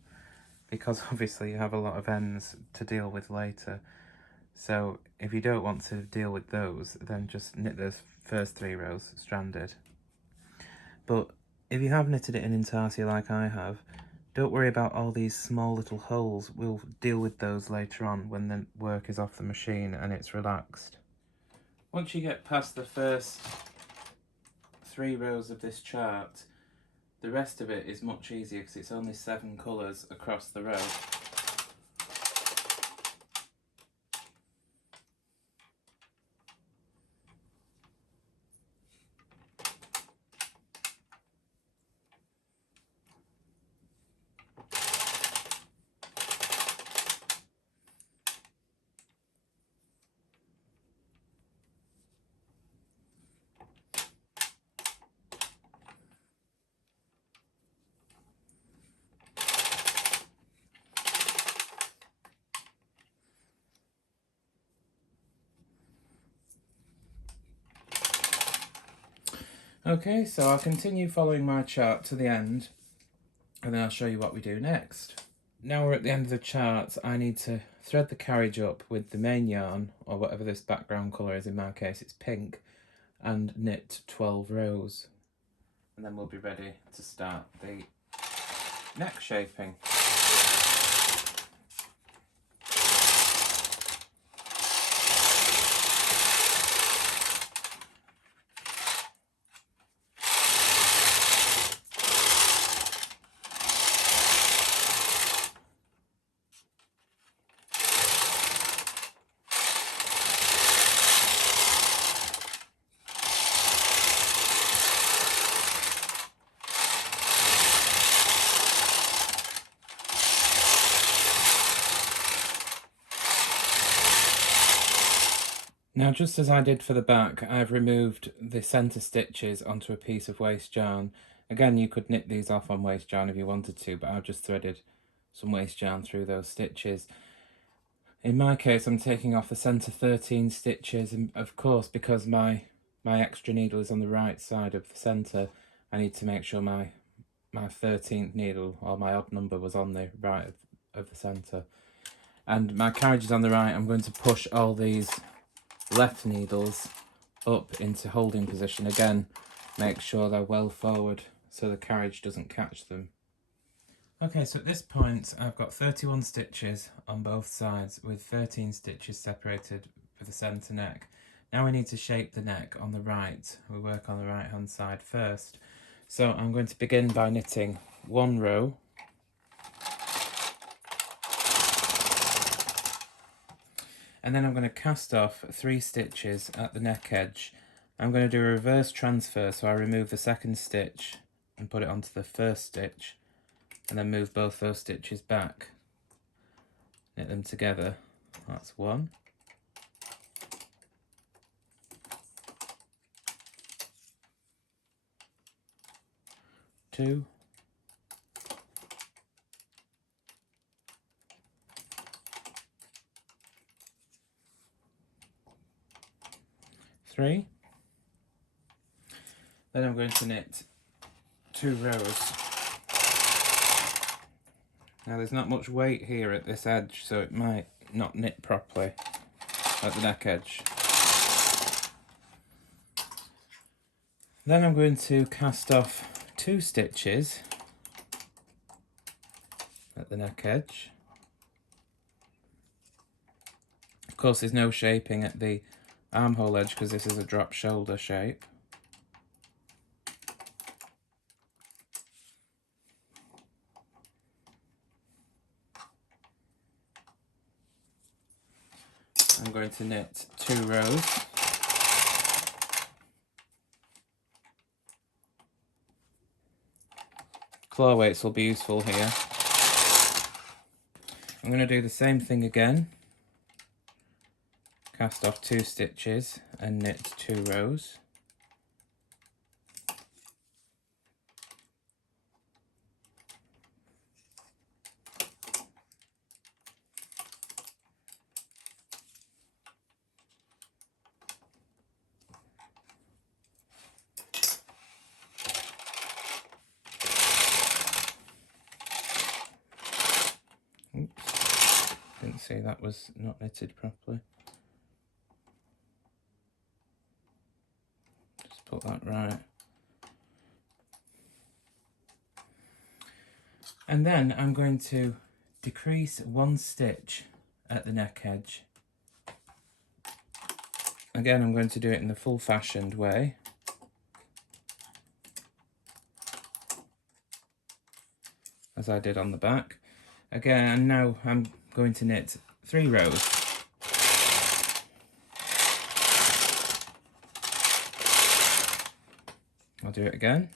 because obviously you have a lot of ends to deal with later. So if you don't want to deal with those, then just knit those first 3 rows stranded. But if you have knitted it in Intarsia like I have, don't worry about all these small little holes. We'll deal with those later on when the work is off the machine and it's relaxed. Once you get past the first 3 rows of this chart, the rest of it is much easier because it's only 7 colours across the row. Okay, so I'll continue following my chart to the end, and then I'll show you what we do next. Now we're at the end of the chart, I need to thread the carriage up with the main yarn, or whatever this background colour is, in my case it's pink, and knit 12 rows. And then we'll be ready to start the neck shaping. Now, just as I did for the back, I've removed the centre stitches onto a piece of waste yarn. Again, you could knit these off on waste yarn if you wanted to, but I've just threaded some waste yarn through those stitches. In my case, I'm taking off the centre 13 stitches, and of course, because my extra needle is on the right side of the centre, I need to make sure my 13th needle, or my odd number, was on the right of the centre. And my carriage is on the right. I'm going to push all these left needles up into holding position. Again, make sure they're well forward so the carriage doesn't catch them. Okay, so at this point I've got 31 stitches on both sides with 13 stitches separated for the centre neck. Now we need to shape the neck on the right. We work on the right hand side first. So I'm going to begin by knitting one row, and then I'm going to cast off 3 stitches at the neck edge. I'm going to do a reverse transfer, so I remove the second stitch and put it onto the first stitch, and then move both those stitches back. Knit them together. That's 1. 2. 3. Then I'm going to knit 2 rows. Now there's not much weight here at this edge, so it might not knit properly at the neck edge. Then I'm going to cast off 2 stitches at the neck edge. Of course, there's no shaping at the armhole edge because this is a drop shoulder shape. I'm going to knit 2 rows. Claw weights will be useful here. I'm going to do the same thing again. Cast off 2 stitches and knit 2 rows. Oops, didn't see that was not knitted properly. Just put that right. And then I'm going to decrease 1 stitch at the neck edge. Again, I'm going to do it in the full fashioned way. As I did on the back. Again, now I'm going to knit 3 rows. I'll do it again.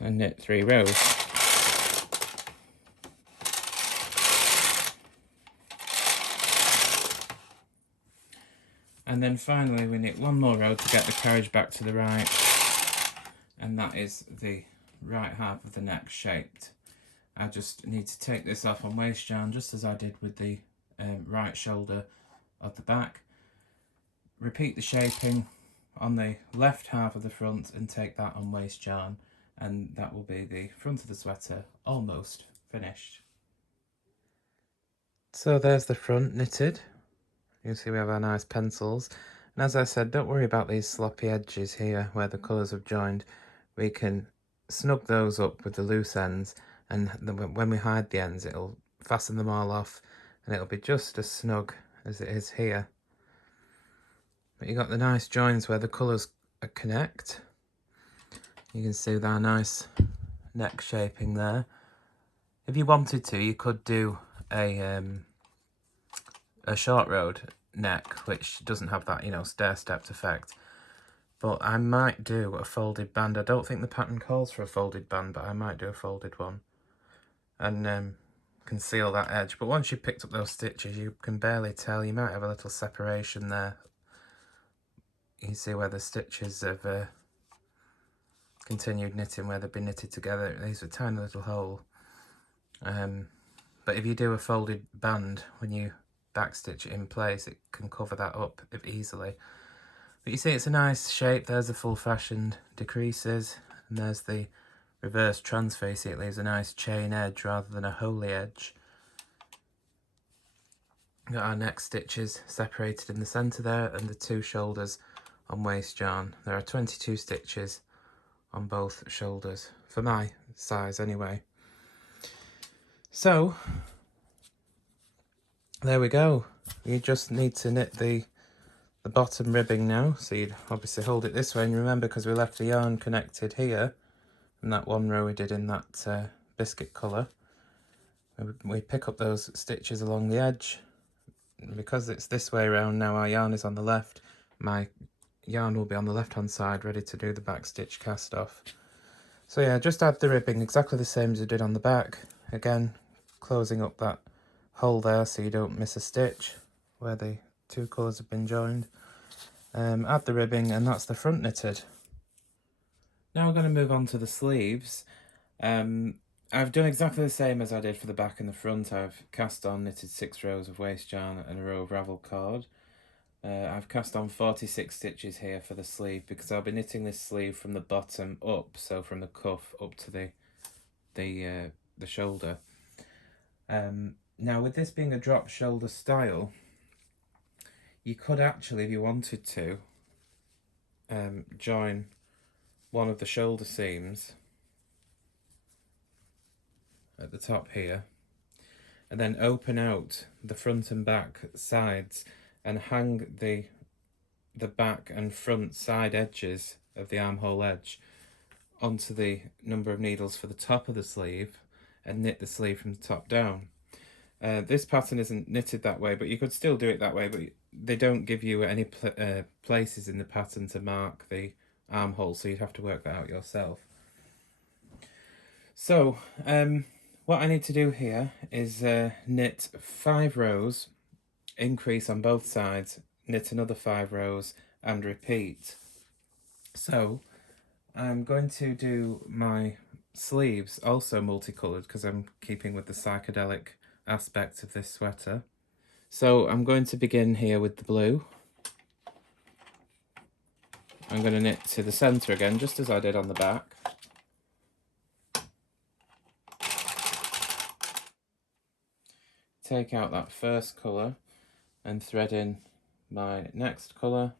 And knit 3 rows. And then finally we knit 1 more row to get the carriage back to the right, and that is the right half of the neck shaped. I just need to take this off on waste yarn just as I did with the right shoulder of the back. Repeat the shaping on the left half of the front and take that on waste yarn, and that will be the front of the sweater almost finished. So there's the front knitted. You can see we have our nice pencils, and as I said, don't worry about these sloppy edges here where the colours have joined. We can snug those up with the loose ends, and when we hide the ends it'll fasten them all off and it'll be just as snug as it is here. But you got the nice joins where the colours connect. You can see that nice neck shaping there. If you wanted to, you could do a short road neck, which doesn't have that, you know, stair-stepped effect. But I might do a folded band. I don't think the pattern calls for a folded band, but I might do a folded one. And conceal that edge. But once you've picked up those stitches, you can barely tell. You might have a little separation there. You see where the stitches have continued knitting, where they've been knitted together. These are a tiny little hole. But if you do a folded band, when you backstitch it in place, it can cover that up easily. But you see it's a nice shape. There's the full fashioned decreases, and there's the reverse transfer. You see it leaves a nice chain edge rather than a holy edge. Got our neck stitches separated in the centre there, and the 2 shoulders on waist yarn. There are 22 stitches on both shoulders, for my size anyway. So, there we go. You just need to knit the bottom ribbing now. So you'd obviously hold it this way, and remember, because we left the yarn connected here from that one row we did in that biscuit colour, we pick up those stitches along the edge. And because it's this way around now, our yarn is on the left, my yarn will be on the left hand side ready to do the back stitch cast off. So yeah, just add the ribbing exactly the same as you did on the back. Again, closing up that hole there so you don't miss a stitch where the 2 colours have been joined. Add the ribbing, and that's the front knitted. Now we're going to move on to the sleeves. I've done exactly the same as I did for the back and the front. I've cast on, knitted 6 rows of waist yarn and a row of ravel cord. I've cast on 46 stitches here for the sleeve, because I'll be knitting this sleeve from the bottom up, so from the cuff up to the shoulder. Now with this being a drop shoulder style, you could actually, if you wanted to, join one of the shoulder seams at the top here, and then open out the front and back sides and hang the back and front side edges of the armhole edge onto the number of needles for the top of the sleeve, and knit the sleeve from the top down. This pattern isn't knitted that way, but you could still do it that way, but they don't give you any places in the pattern to mark the armhole, so you'd have to work that out yourself. So what I need to do here is knit 5 rows, increase on both sides, knit another 5 rows and repeat. So I'm going to do my sleeves also multicoloured, because I'm keeping with the psychedelic aspect of this sweater. So I'm going to begin here with the blue. I'm going to knit to the centre again, just as I did on the back. Take out that first colour and thread in my next colour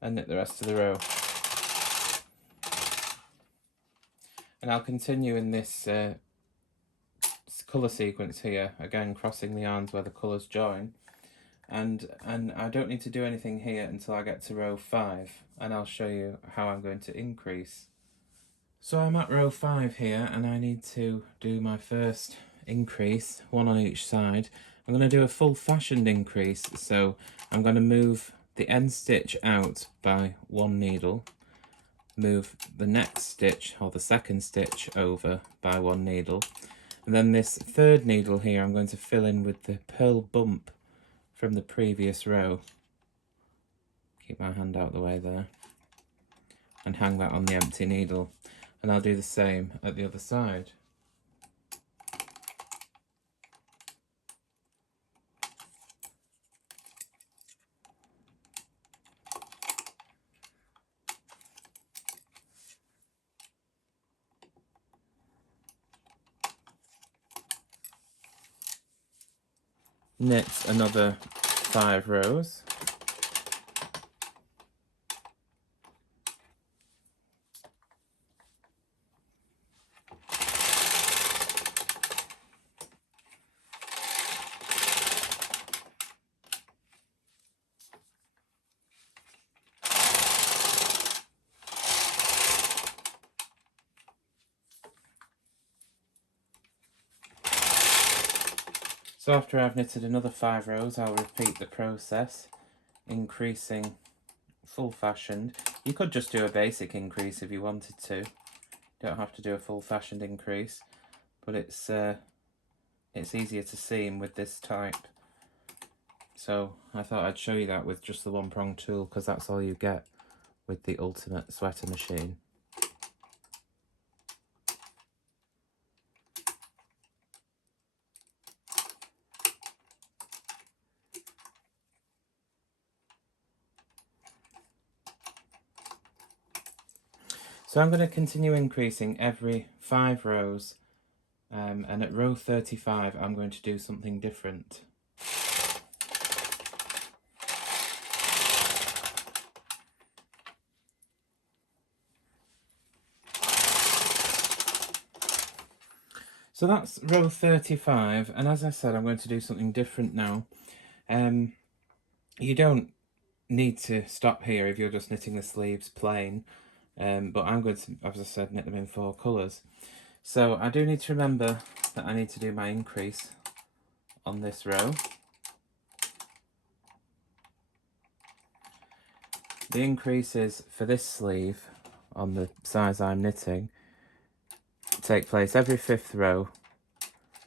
and knit the rest of the row. And I'll continue in this colour sequence here, again crossing the yarns where the colours join. And I don't need to do anything here until I get to row 5, and I'll show you how I'm going to increase. So I'm at row 5 here, and I need to do my first increase, one on each side. I'm going to do a full fashioned increase, so I'm going to move the end stitch out by 1 needle, move the next stitch or the second stitch over by 1 needle, and then this 3rd needle here I'm going to fill in with the purl bump from the previous row. Keep my hand out of the way there, and hang that on the empty needle, and I'll do the same at the other side. Knit another 5 rows. So after I've knitted another 5 rows, I'll repeat the process, increasing full fashioned. You could just do a basic increase if you wanted to. You don't have to do a full-fashioned increase, but it's easier to seam with this type. So I thought I'd show you that with just the one-prong tool, because that's all you get with the Ultimate Sweater machine. So I'm going to continue increasing every 5 rows, and at row 35 I'm going to do something different. So that's row 35, and as I said, I'm going to do something different now. You don't need to stop here if you're just knitting the sleeves plain, but I'm going to, as I said, knit them in 4 colours. So I do need to remember that I need to do my increase on this row. The increases for this sleeve on the size I'm knitting take place every 5th row,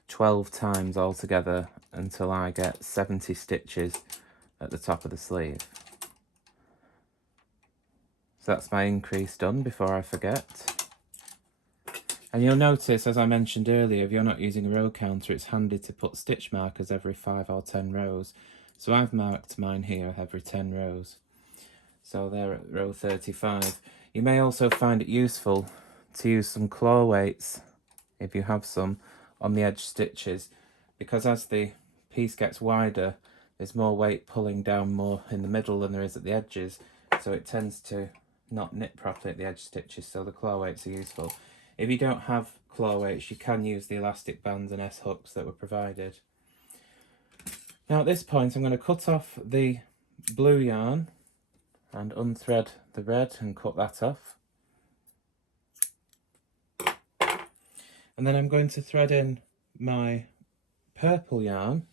12 times altogether, until I get 70 stitches at the top of the sleeve. So that's my increase done before I forget. And you'll notice, as I mentioned earlier, if you're not using a row counter, it's handy to put stitch markers every 5 or 10 rows. So I've marked mine here every 10 rows. So they're at row 35. You may also find it useful to use some claw weights, if you have some, on the edge stitches, because as the piece gets wider, there's more weight pulling down more in the middle than there is at the edges, so it tends to not knit properly at the edge stitches, so the claw weights are useful. If you don't have claw weights, you can use the elastic bands and S-hooks that were provided. Now at this point I'm going to cut off the blue yarn and unthread the red and cut that off. And then I'm going to thread in my purple yarn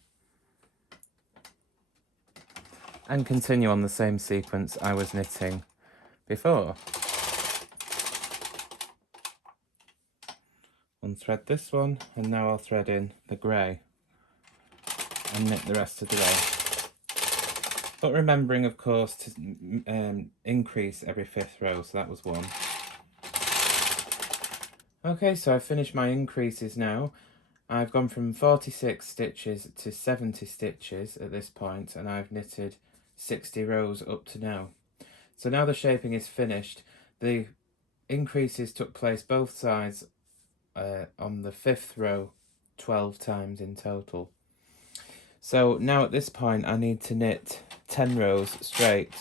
and continue on the same sequence I was knitting before. Unthread this one, and now I'll thread in the grey and knit the rest of the row. But remembering, of course, to increase every 5th row, so that was 1. Okay, so I've finished my increases now. I've gone from 46 stitches to 70 stitches at this point, and I've knitted 60 rows up to now. So now the shaping is finished. The increases took place both sides on the 5th row 12 times in total. So now at this point I need to knit 10 rows straight.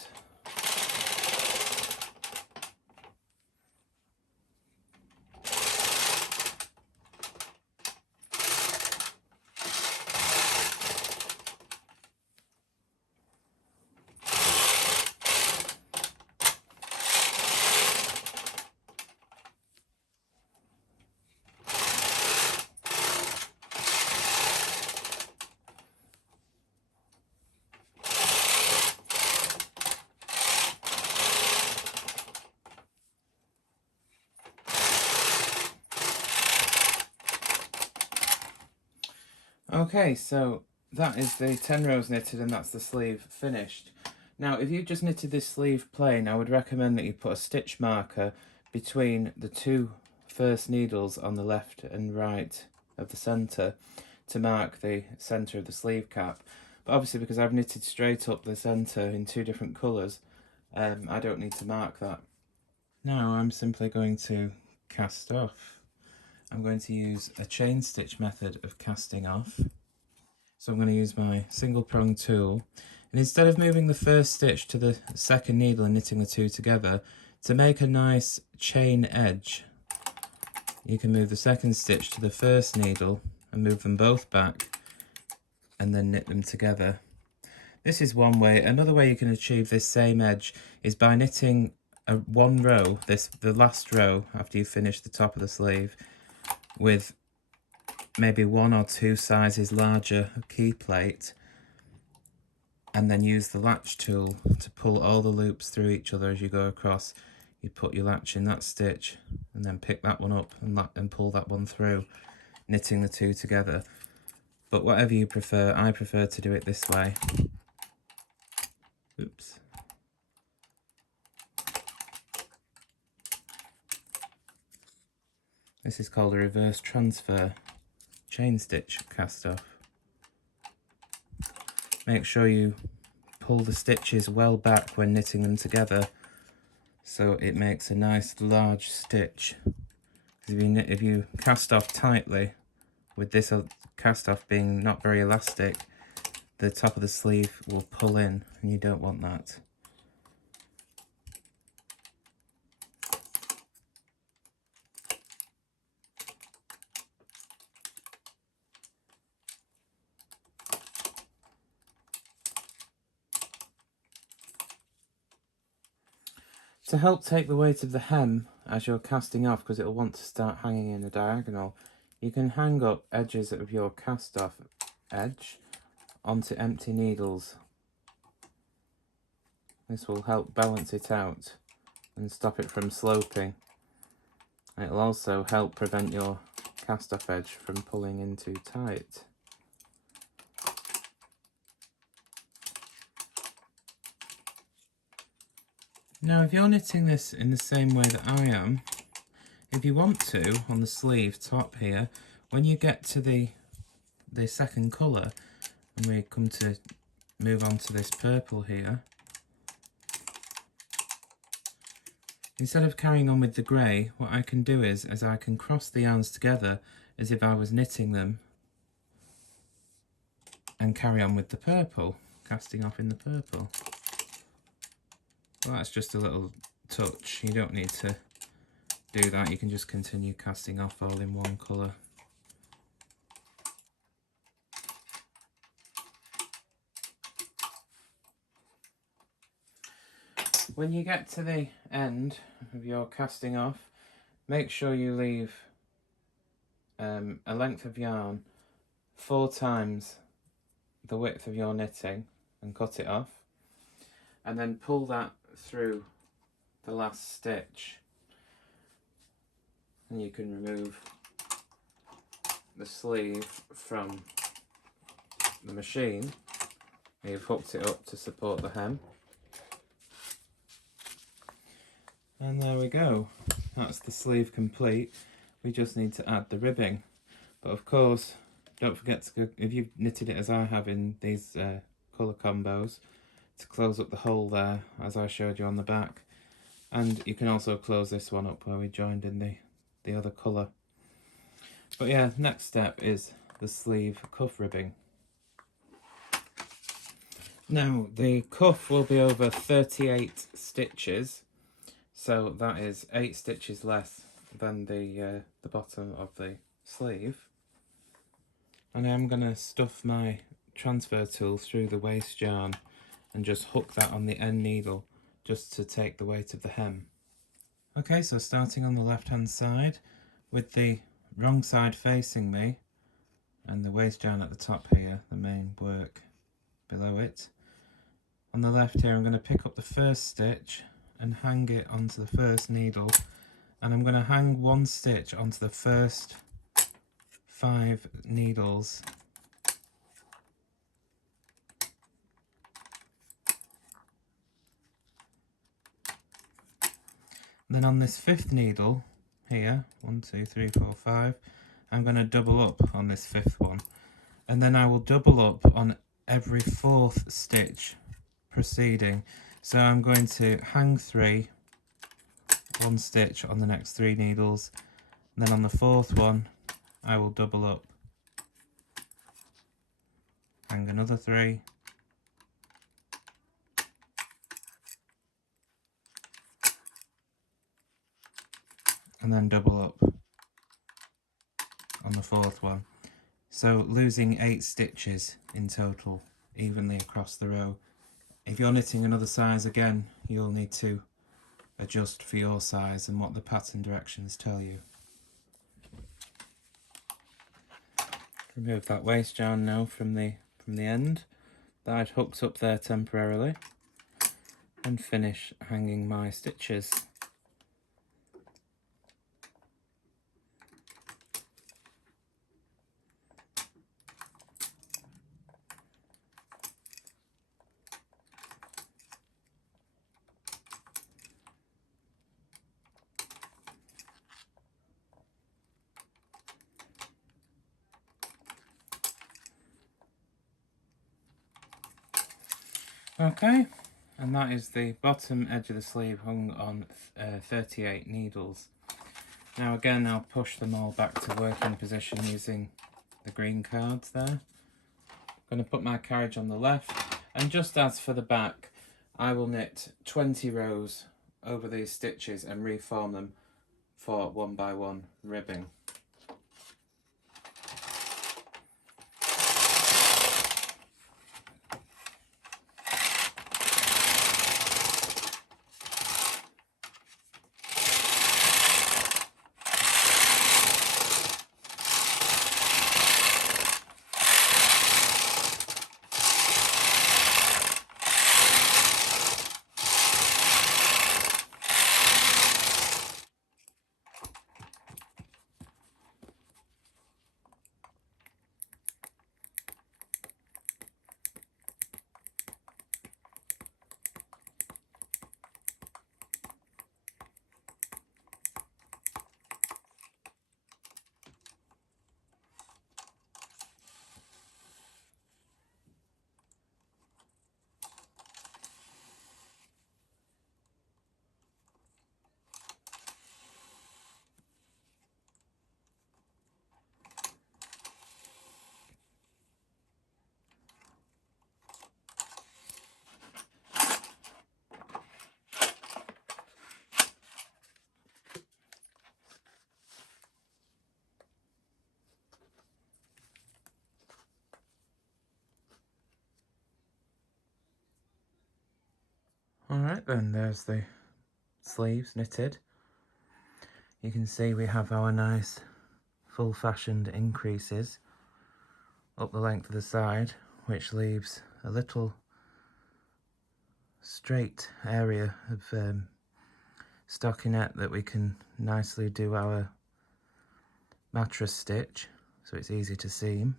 Okay, so that is the 10 rows knitted, and that's the sleeve finished. Now, if you just knitted this sleeve plain, I would recommend that you put a stitch marker between the 2 first needles on the left and right of the centre to mark the centre of the sleeve cap. But obviously, because I've knitted straight up the centre in 2 different colours, I don't need to mark that. Now I'm simply going to cast off. I'm going to use a chain stitch method of casting off. So I'm going to use my single prong tool, and instead of moving the first stitch to the second needle and knitting the 2 together, to make a nice chain edge, you can move the second stitch to the first needle and move them both back and then knit them together. This is one way. Another way you can achieve this same edge is by knitting one row, the last row after you finish the top of the sleeve, with maybe 1 or 2 sizes larger Keyplate, and then use the latch tool to pull all the loops through each other as you go across. You put your latch in that stitch and then pick that one up and pull that one through, knitting the two together. But whatever you prefer, I prefer to do it this way. Oops. This is called a reverse transfer chain stitch cast off. Make sure you pull the stitches well back when knitting them together so it makes a nice large stitch. If you cast off tightly, with this cast off being not very elastic, the top of the sleeve will pull in and you don't want that. To help take the weight of the hem as you're casting off, because it'll want to start hanging in a diagonal, you can hang up edges of your cast off edge onto empty needles. This will help balance it out and stop it from sloping. And it'll also help prevent your cast off edge from pulling in too tight. Now if you're knitting this in the same way that I am, if you want to, on the sleeve top here, when you get to the second colour, and we come to move on to this purple here, instead of carrying on with the grey, what I can do is I can cross the yarns together as if I was knitting them and carry on with the purple, casting off in the purple. Well, that's just a little touch, you don't need to do that, you can just continue casting off all in one colour. When you get to the end of your casting off, make sure you leave a length of yarn 4 times the width of your knitting and cut it off, and then pull that through the last stitch, and you can remove the sleeve from the machine. You've hooked it up to support the hem, and there we go, that's the sleeve complete. We just need to add the ribbing, but of course don't forget to go, if you've knitted it as I have in these colour combos, to close up the hole there as I showed you on the back, and you can also close this one up where we joined in the other colour. But yeah, next step is the sleeve cuff ribbing. Now the cuff will be over 38 stitches, so that is 8 stitches less than the bottom of the sleeve, and I'm going to stuff my transfer tool through the waste yarn and just hook that on the end needle just to take the weight of the hem. Okay, so starting on the left hand side with the wrong side facing me and the waste yarn at the top here, the main work below it. On the left here I'm going to pick up the first stitch and hang it onto the first needle, and I'm going to hang 1 stitch onto the first 5 needles. Then on this 5th needle here, 1, 2, 3, 4, 5, I'm going to double up on this 5th one, and then I will double up on every 4th stitch proceeding. So I'm going to hang 3, 1 stitch on the next 3 needles, and then on the 4th one I will double up, hang another 3, and then double up on the 4th one. So losing 8 stitches in total evenly across the row. If you're knitting another size again, you'll need to adjust for your size and what the pattern directions tell you. Remove that waste yarn now from the end. that I'd hooked up there temporarily and finish hanging my stitches. Okay, and that is the bottom edge of the sleeve hung on 38 needles. Now again, I'll push them all back to working position using the green cards there. I'm going to put my carriage on the left, and just as for the back, I will knit 20 rows over these stitches and reform them for 1 by 1 ribbing. Alright then, there's the sleeves knitted. You can see we have our nice full-fashioned increases up the length of the side, which leaves a little straight area of stockinette that we can nicely do our mattress stitch, so it's easy to seam.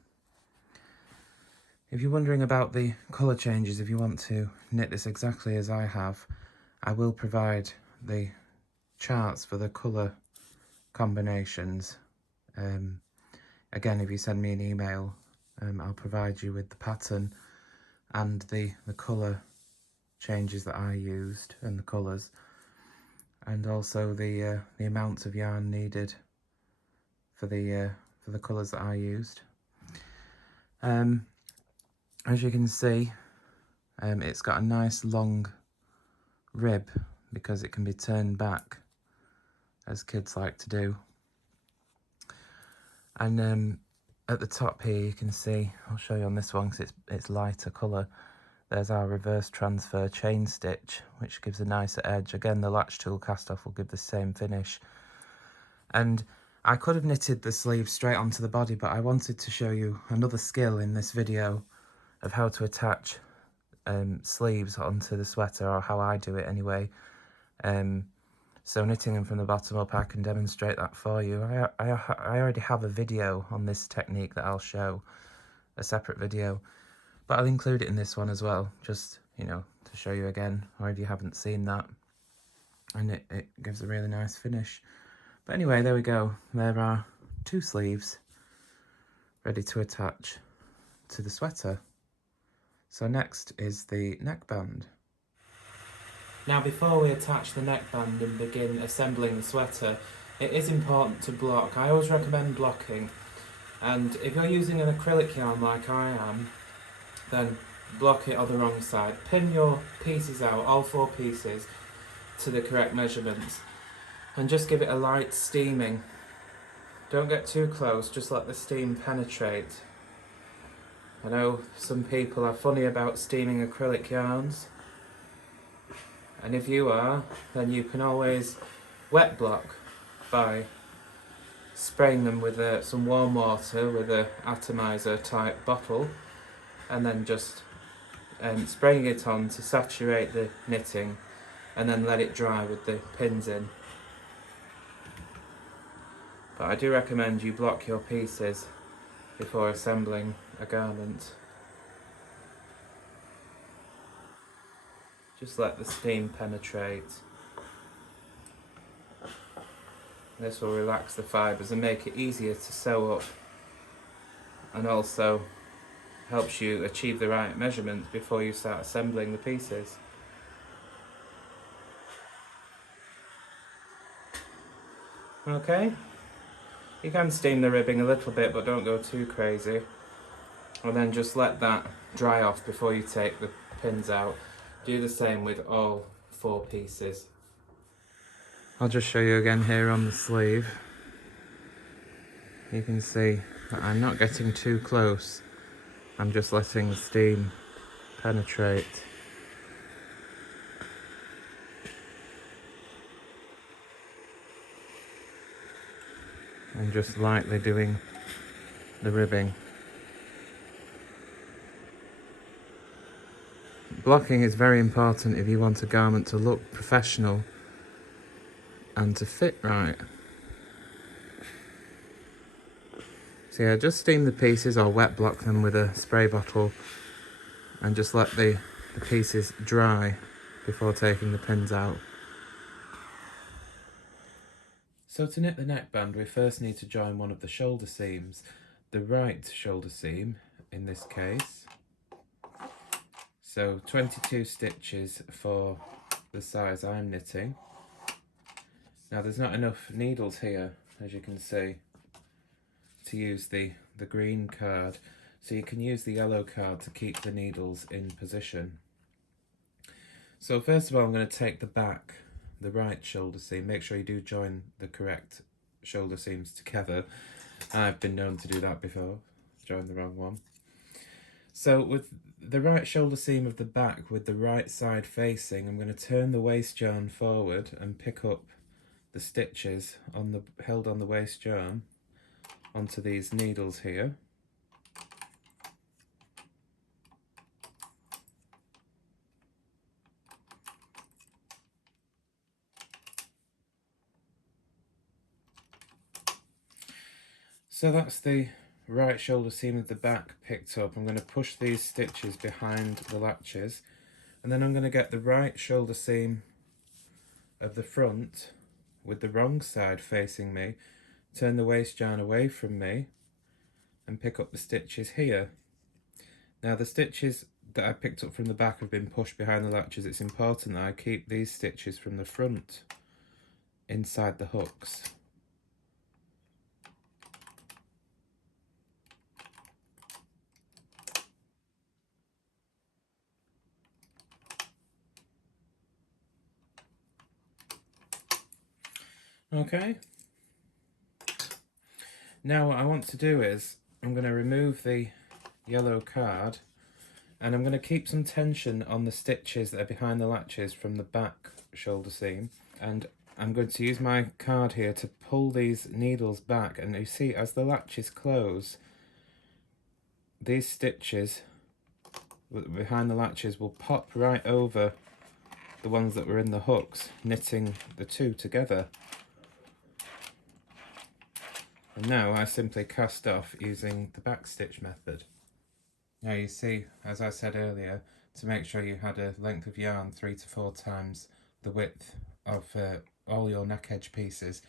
If you're wondering about the colour changes, if you want to knit this exactly as I have, I will provide the charts for the colour combinations. Again, if you send me an email, I'll provide you with the pattern and the colour changes that I used and the colours, and also the amount of yarn needed for the colours that I used. As you can see, it's got a nice long rib because it can be turned back, as kids like to do. And at the top here you can see, I'll show you on this one because it's lighter colour, there's our reverse transfer chain stitch, which gives a nicer edge. Again, the latch tool cast off will give the same finish. And I could have knitted the sleeve straight onto the body, but I wanted to show you another skill in this video of how to attach sleeves onto the sweater, or how I do it anyway. So knitting them from the bottom up, I can demonstrate that for you. I already have a video on this technique that I'll show, a separate video, but I'll include it in this one as well, just, you know, to show you again, or if you haven't seen that. And it gives a really nice finish. But anyway, there we go. There are 2 sleeves ready to attach to the sweater. So next is the neckband. Now, before we attach the neckband and begin assembling the sweater, it is important to block. I always recommend blocking, and if you're using an acrylic yarn like I am, then block it on the wrong side. Pin your pieces out, all 4 pieces, to the correct measurements, and just give it a light steaming. Don't get too close, just let the steam penetrate. I know some people are funny about steaming acrylic yarns, and if you are, then you can always wet block by spraying them with some warm water with a atomizer type bottle, and then just spraying it on to saturate the knitting and then let it dry with the pins in. But I do recommend you block your pieces before assembling a garment. Just let the steam penetrate. This will relax the fibres and make it easier to sew up, and also helps you achieve the right measurements before you start assembling the pieces. Okay, you can steam the ribbing a little bit, but don't go too crazy. And then just let that dry off before you take the pins out. Do the same with all 4 pieces. I'll just show you again here on the sleeve. You can see that I'm not getting too close. I'm just letting the steam penetrate. And just lightly doing the ribbing. Blocking is very important if you want a garment to look professional and to fit right. So yeah, just steam the pieces or wet block them with a spray bottle and just let the pieces dry before taking the pins out. So to knit the neckband, we first need to join one of the shoulder seams, the right shoulder seam in this case. So 22 stitches for the size I'm knitting. Now there's not enough needles here, as you can see, to use the green card, so you can use the yellow card to keep the needles in position. So first of all, I'm going to take the back, the right shoulder seam. Make sure you do join the correct shoulder seams together. I've been known to do that before, join the wrong one. So with the right shoulder seam of the back with the right side facing, I'm going to turn the waste yarn forward and pick up the stitches on the held on the waste yarn onto these needles here. So that's the right shoulder seam of the back picked up. I'm going to push these stitches behind the latches, and then I'm going to get the right shoulder seam of the front with the wrong side facing me, turn the waste yarn away from me and pick up the stitches here. Now the stitches that I picked up from the back have been pushed behind the latches. It's important that I keep these stitches from the front inside the hooks. Okay. Now what I want to do is I'm going to remove the yellow card and I'm going to keep some tension on the stitches that are behind the latches from the back shoulder seam, and I'm going to use my card here to pull these needles back, and you see as the latches close, these stitches behind the latches will pop right over the ones that were in the hooks, knitting the two together. And now I simply cast off using the backstitch method. Now you see, as I said earlier, to make sure you had a length of yarn 3 to 4 times the width of all your neck edge pieces,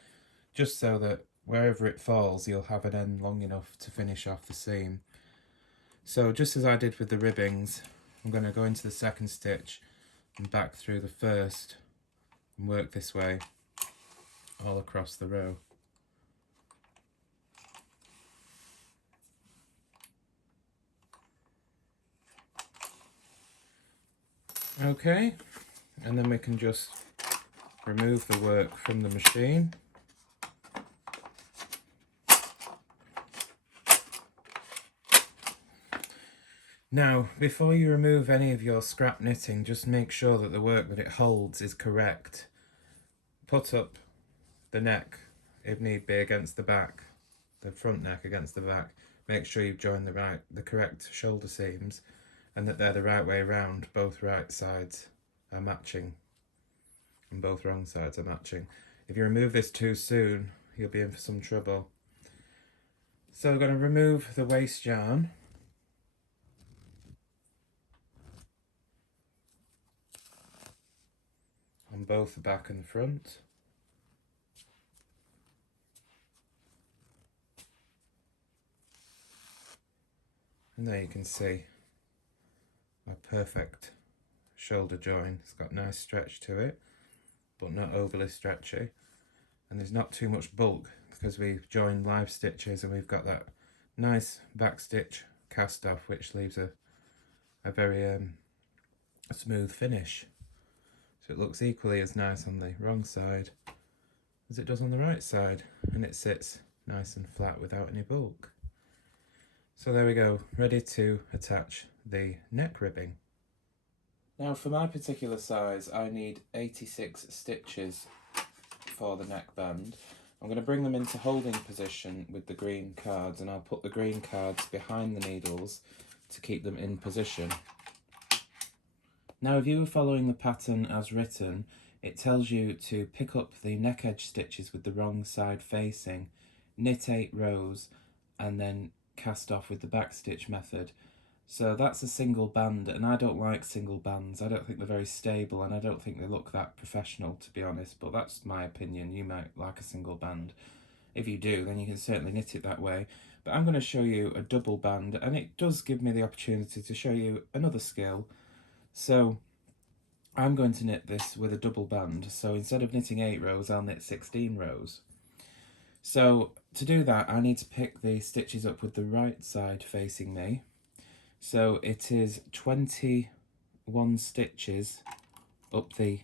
just so that wherever it falls you'll have an end long enough to finish off the seam. So just as I did with the ribbings, I'm going to go into the second stitch and back through the first and work this way all across the row. Okay, and then we can just remove the work from the machine. Now, before you remove any of your scrap knitting, just make sure that the work that it holds is correct. Put up the neck, if need be, against the back, the front neck against the back. Make sure you've joined the correct shoulder seams, and that they're the right way around. Both right sides are matching and both wrong sides are matching. If you remove this too soon, you'll be in for some trouble. So we're going to remove the waste yarn. On both the back and the front. And there you can see a perfect shoulder join. It's got nice stretch to it, but not overly stretchy. And there's not too much bulk because we've joined live stitches and we've got that nice back stitch cast off, which leaves a very smooth finish. So it looks equally as nice on the wrong side as it does on the right side, and it sits nice and flat without any bulk. So there we go, ready to attach the neck ribbing. Now for my particular size, I need 86 stitches for the neckband. I'm going to bring them into holding position with the green cards, and I'll put the green cards behind the needles to keep them in position. Now if you were following the pattern as written, it tells you to pick up the neck edge stitches with the wrong side facing, knit 8 rows, and then cast off with the backstitch method. So that's a single band, and I don't like single bands. I don't think they're very stable, and I don't think they look that professional, to be honest, but that's my opinion. You might like a single band. If you do, then you can certainly knit it that way. But I'm going to show you a double band, and it does give me the opportunity to show you another skill. So I'm going to knit this with a double band. So instead of knitting 8 rows, I'll knit 16 rows. So to do that, I need to pick the stitches up with the right side facing me. So it is 21 stitches up the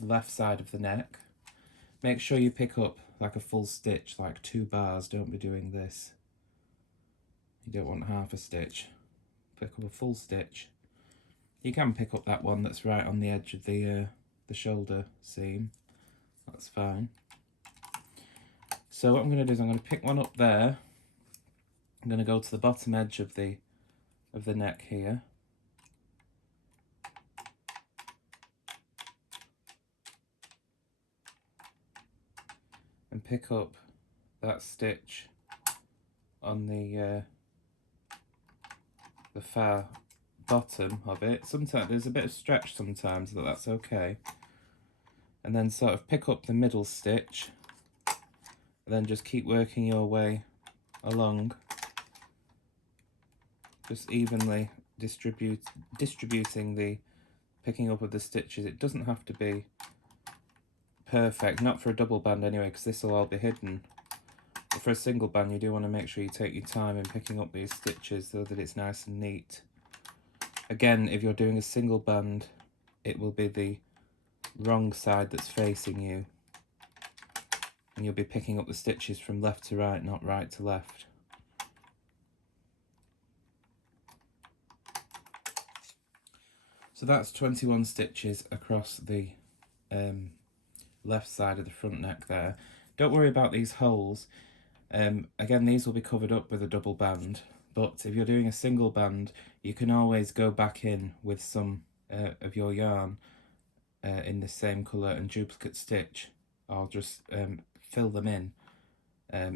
left side of the neck. Make sure you pick up like a full stitch, like 2 bars. Don't be doing this. You don't want half a stitch. Pick up a full stitch. You can pick up that one that's right on the edge of the shoulder seam. That's fine. So what I'm going to do is I'm going to pick one up there. I'm going to go to the bottom edge of the neck here. And pick up that stitch on the far bottom of it. Sometimes there's a bit of stretch sometimes, but that's okay. And then sort of pick up the middle stitch, and then just keep working your way along, just evenly distributing the picking up of the stitches. It doesn't have to be perfect, not for a double band anyway, because this will all be hidden. But for a single band, you do want to make sure you take your time in picking up these stitches so that it's nice and neat. Again, if you're doing a single band, it will be the wrong side that's facing you, and you'll be picking up the stitches from left to right, not right to left. So that's 21 stitches across the left side of the front neck there. Don't worry about these holes. Again, these will be covered up with a double band, but if you're doing a single band, you can always go back in with some of your yarn in the same colour and duplicate stitch, or just fill them in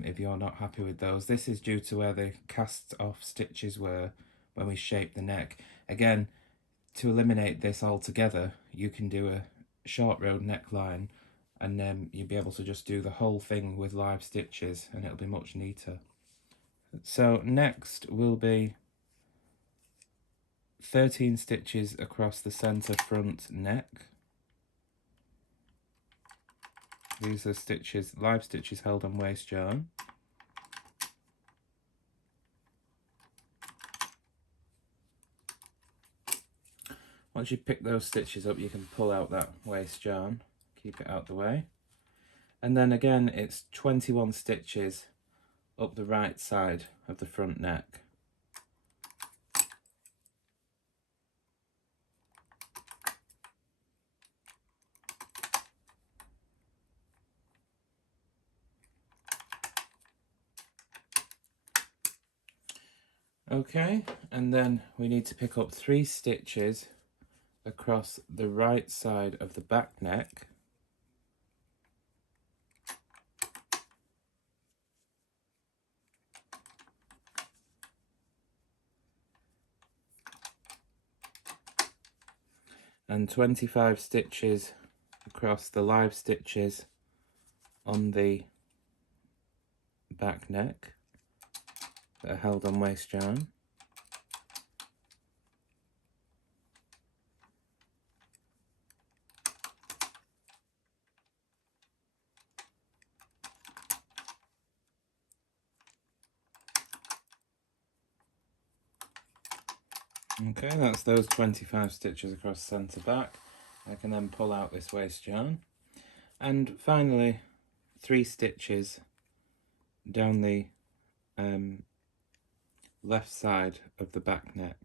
if you're not happy with those. This is due to where the cast off stitches were when we shaped the neck. Again, to eliminate this altogether, you can do a short row neckline, and then you'll be able to just do the whole thing with live stitches, and it'll be much neater. So next will be 13 stitches across the centre front neck. These are stitches, live stitches held on waste yarn. Once you pick those stitches up, you can pull out that waste yarn, keep it out the way. And then again, it's 21 stitches up the right side of the front neck. Okay, and then we need to pick up 3 stitches across the right side of the back neck. And 25 stitches across the live stitches on the back neck that are held on waste yarn. Okay, that's those 25 stitches across centre back. I can then pull out this waste yarn. And finally, 3 stitches down the left side of the back neck.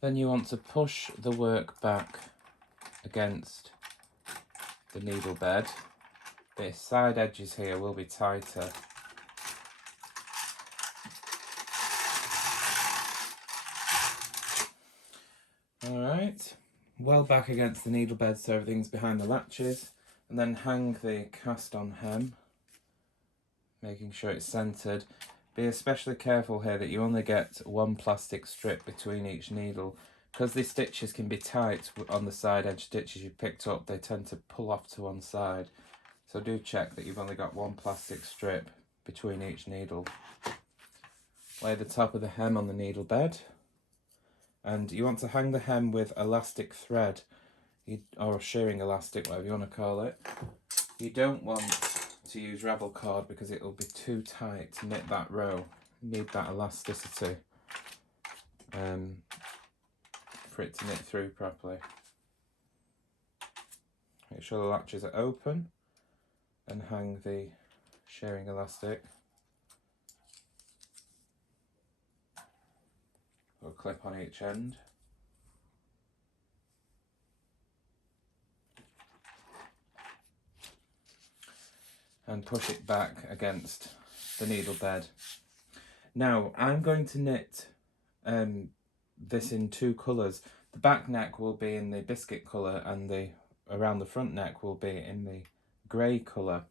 Then you want to push the work back against the needle bed. The side edges here will be tighter. Alright, well back against the needle bed so everything's behind the latches, and then hang the cast on hem, making sure it's centred. Be especially careful here that you only get 1 plastic strip between each needle. Because these stitches can be tight on the side edge stitches you picked up, they tend to pull off to one side. So do check that you've only got 1 plastic strip between each needle. Lay the top of the hem on the needle bed. And you want to hang the hem with elastic thread, or shearing elastic, whatever you want to call it. You don't want to use ravel cord because it will be too tight to knit that row. You need that elasticity for it to knit through properly. Make sure the latches are open and hang the shearing elastic. Or clip on each end. And push it back against the needle bed. Now I'm going to knit this in 2 colours. The back neck will be in the biscuit colour and the around the front neck will be in the grey colour.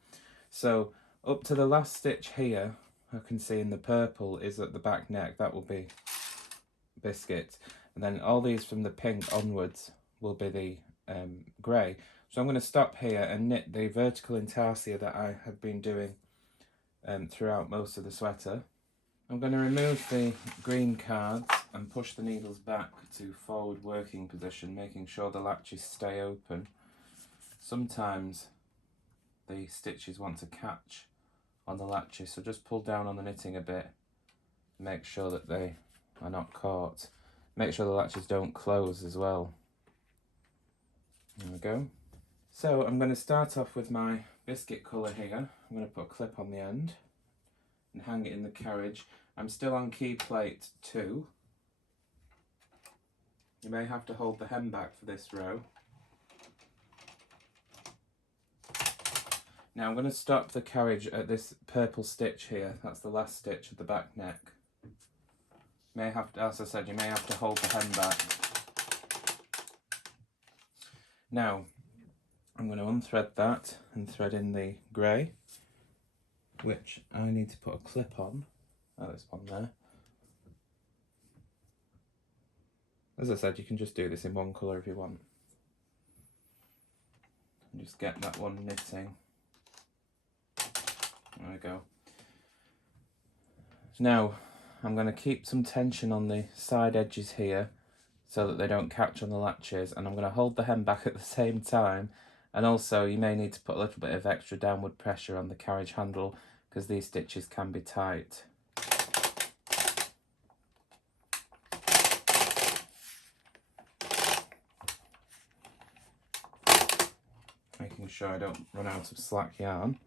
So up to the last stitch here, I can see in the purple is at the back neck, that will be biscuit, and then all these from the pink onwards will be the grey. So I'm going to stop here and knit the vertical intarsia that I have been doing throughout most of the sweater. I'm going to remove the green cards and push the needles back to forward working position, making sure the latches stay open. Sometimes the stitches want to catch on the latches, so just pull down on the knitting a bit, make sure that they are not caught. Make sure the latches don't close as well. There we go. So I'm going to start off with my biscuit colour here. I'm going to put a clip on the end and hang it in the carriage. I'm still on Keyplate 2. You may have to hold the hem back for this row. Now I'm going to stop the carriage at this purple stitch here. That's the last stitch of the back neck. May have to, as I said, you may have to hold the hem back. Now I'm going to unthread that and thread in the grey, which I need to put a clip on. Oh, this one there. As I said, you can just do this in 1 colour if you want. And just get that one knitting. There we go. Now I'm going to keep some tension on the side edges here so that they don't catch on the latches, and I'm going to hold the hem back at the same time. And also you may need to put a little bit of extra downward pressure on the carriage handle because these stitches can be tight. Making sure I don't run out of slack yarn.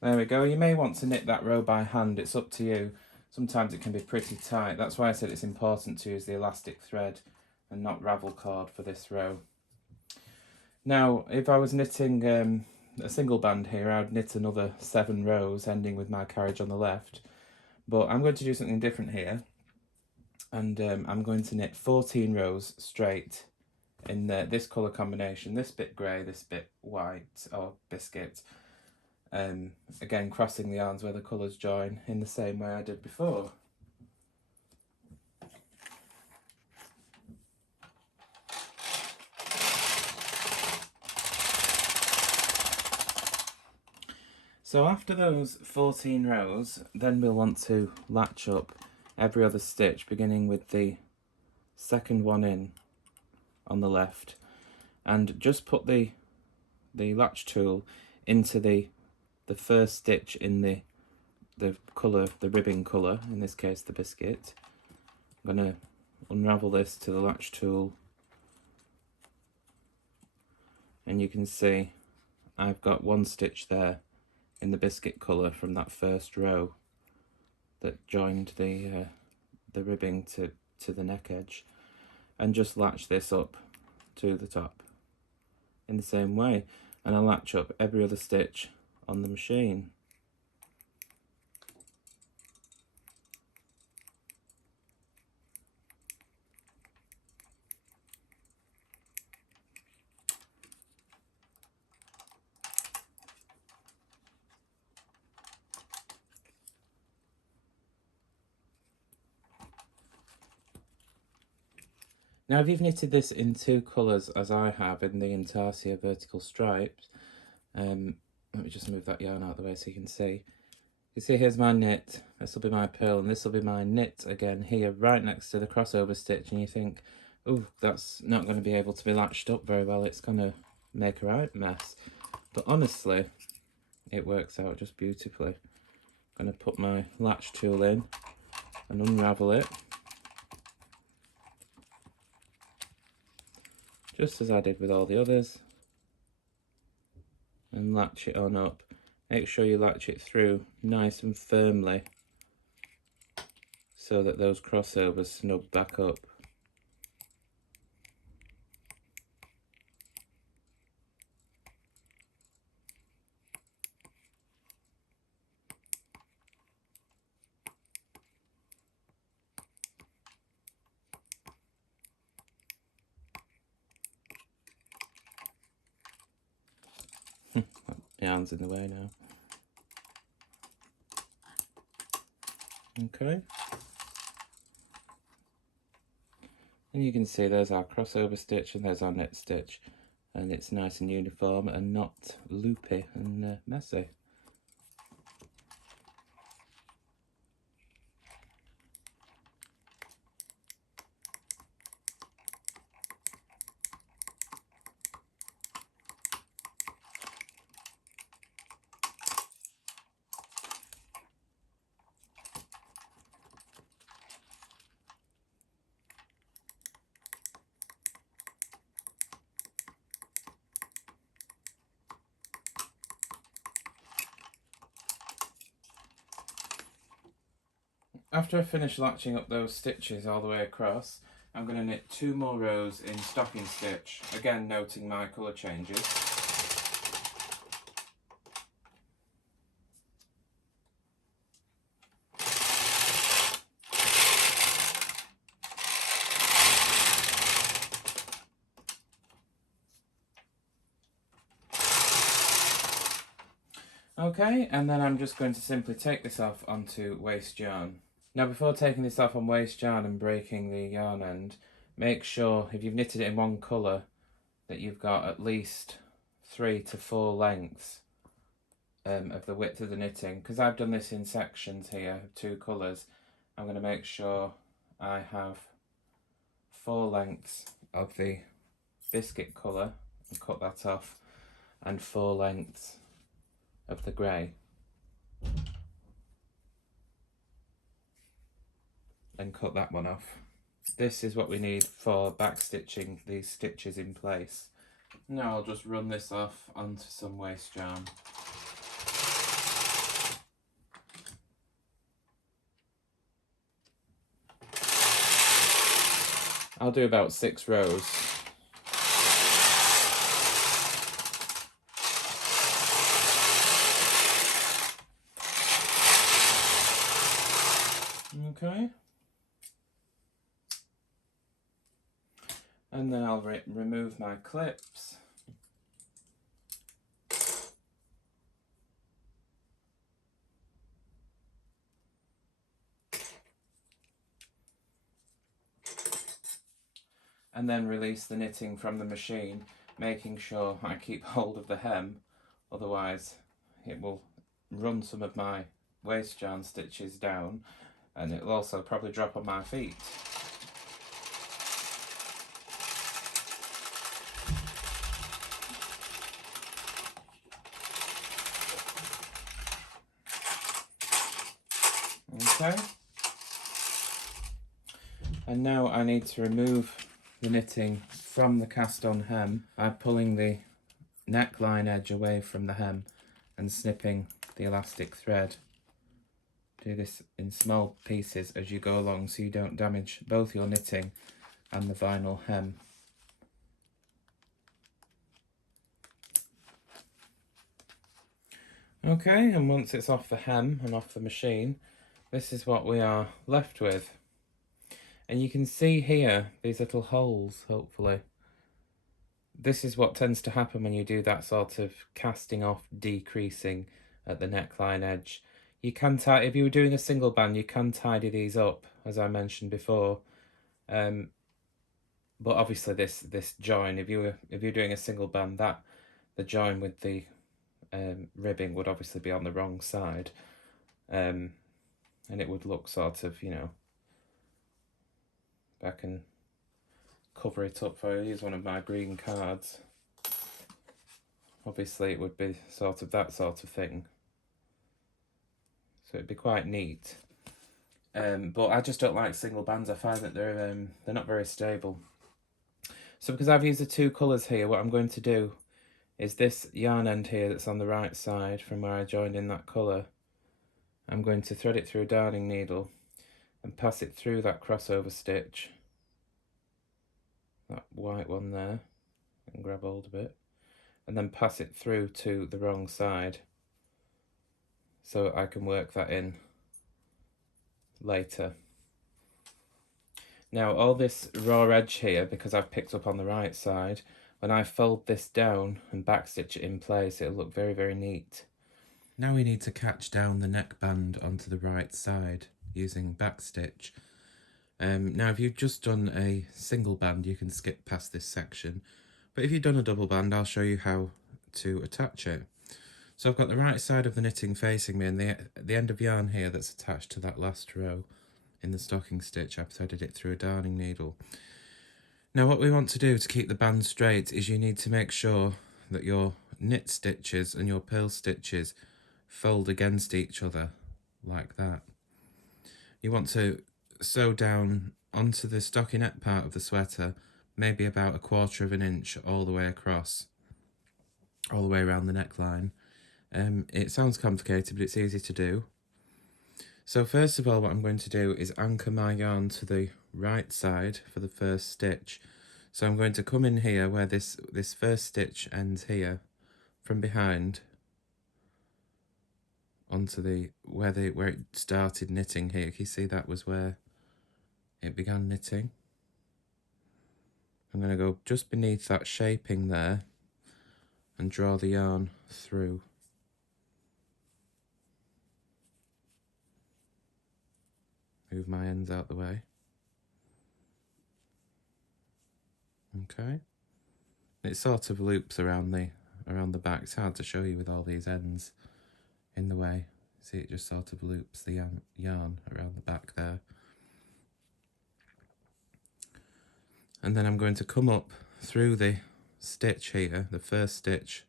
There we go. You may want to knit that row by hand, it's up to you. Sometimes it can be pretty tight. That's why I said it's important to use the elastic thread and not ravel cord for this row. Now, if I was knitting a single band here, I'd knit another 7 rows, ending with my carriage on the left. But I'm going to do something different here, and I'm going to knit 14 rows straight in this colour combination, this bit grey, this bit white or biscuit. Again, crossing the yarns where the colours join in the same way I did before. So after those 14 rows, then we'll want to latch up every other stitch, beginning with the second one in on the left, and just put the latch tool into the first stitch in the colour, the ribbing colour, in this case the biscuit. I'm going to unravel this to the latch tool, and you can see I've got 1 stitch there in the biscuit colour from that first row that joined the ribbing to the neck edge, and just latch this up to the top in the same way, and I'll latch up every other stitch on the machine. Now, if you've knitted this in 2 colours, as I have in the Intarsia vertical stripes, let me just move that yarn out of the way so you can see. You see, here's my knit, this will be my purl, and this will be my knit again here, right next to the crossover stitch, and you think, oh, that's not going to be able to be latched up very well, it's going to make a right mess. But honestly, it works out just beautifully. I'm going to put my latch tool in and unravel it, just as I did with all the others, and latch it on up. Make sure you latch it through nice and firmly so that those crossovers snug back up. Yarn's in the way now. Okay. And you can see there's our crossover stitch and there's our knit stitch, and it's nice and uniform and not loopy and messy. After I finish latching up those stitches all the way across, I'm going to knit 2 more rows in stocking stitch, again noting my colour changes. Okay, and then I'm just going to simply take this off onto waste yarn. Now, before taking this off on waste yarn and breaking the yarn end, make sure, if you've knitted it in 1 colour, that you've got at least 3 to 4 lengths of the width of the knitting. Because I've done this in sections here of 2 colours, I'm going to make sure I have 4 lengths of the biscuit colour and cut that off, and 4 lengths of the grey, and cut that one off. This is what we need for backstitching these stitches in place. Now I'll just run this off onto some waste yarn. I'll do about 6 rows. Okay. And then I'll remove my clips. And then release the knitting from the machine, making sure I keep hold of the hem, otherwise it will run some of my waist yarn stitches down, and it'll also probably drop on my feet. Okay. And now I need to remove the knitting from the cast on hem by pulling the neckline edge away from the hem and snipping the elastic thread. Do this in small pieces as you go along so you don't damage both your knitting and the vinyl hem. Okay, and once it's off the hem and off the machine, this is what we are left with. And you can see here these little holes, hopefully. This is what tends to happen when you do that sort of casting off, decreasing at the neckline edge. You can if you were doing a single band, you can tidy these up, as I mentioned before. But obviously this join, if you're doing a single band, the join with the ribbing would obviously be on the wrong side, and it would look sort of, you know, I can cover it up for you. Use one of my green cards. Obviously it would be sort of that sort of thing, so it'd be quite neat. But I just don't like single bands. I find that they're not very stable. So because I've used the 2 colours here, what I'm going to do is this yarn end here that's on the right side from where I joined in that colour, I'm going to thread it through a darning needle and pass it through that crossover stitch, that white one there, and grab hold of it, and then pass it through to the wrong side so I can work that in later. Now all this raw edge here, because I've picked up on the right side, when I fold this down and backstitch it in place, it'll look very, very neat. Now we need to catch down the neckband onto the right side using backstitch. Now if you've just done a single band, you can skip past this section, but if you've done a double band, I'll show you how to attach it. So I've got the right side of the knitting facing me, and the end of yarn here that's attached to that last row in the stocking stitch, I've threaded it through a darning needle. Now what we want to do to keep the band straight is you need to make sure that your knit stitches and your purl stitches fold against each other like that. You want to sew down onto the stockinette part of the sweater, maybe about 1/4 of an inch all the way across, all the way around the neckline. It sounds complicated, but it's easy to do. So first of all, what I'm going to do is anchor my yarn to the right side for the first stitch. So I'm going to come in here where this first stitch ends here, from behind, onto where it started knitting here. Can you see that was where it began knitting? I'm going to go just beneath that shaping there and draw the yarn through. Move my ends out the way. Okay. It sort of loops around the back. It's hard to show you with all these ends in the way. See, it just sort of loops the yarn around the back there. And then I'm going to come up through the stitch here, the first stitch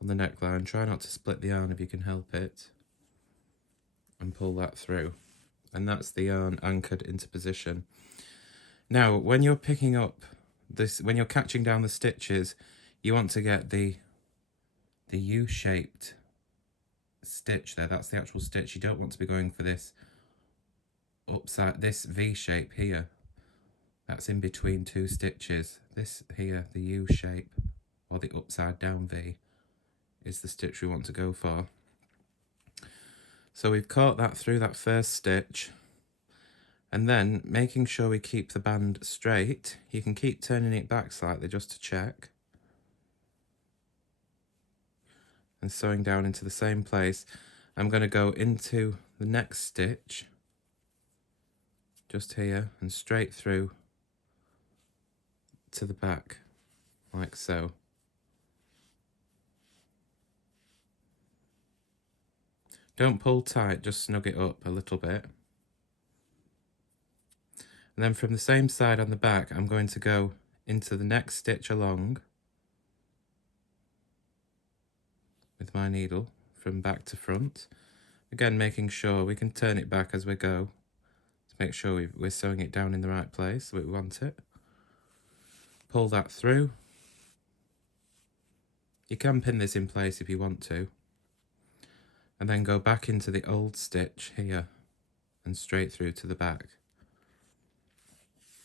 on the neckline. Try not to split the yarn if you can help it, and pull that through. And that's the yarn anchored into position. Now, when you're picking up this, when you're catching down the stitches, you want to get the U-shaped stitch there. That's the actual stitch. You don't want to be going for this upside, this V shape here. that's in between two stitches. This here, the U shape, or the upside down V, is the stitch we want to go for. So we've caught that through that first stitch, and then making sure we keep the band straight. You can keep turning it back slightly just to check, and sewing down into the same place. I'm going to go into the next stitch, just here, and straight through to the back, like so. Don't pull tight, just snug it up a little bit. And then from the same side on the back, I'm going to go into the next stitch along with my needle from back to front. Again, making sure we can turn it back as we go to make sure we're sewing it down in the right place where we want it. Pull that through. You can pin this in place if you want to. And then go back into the old stitch here and straight through to the back.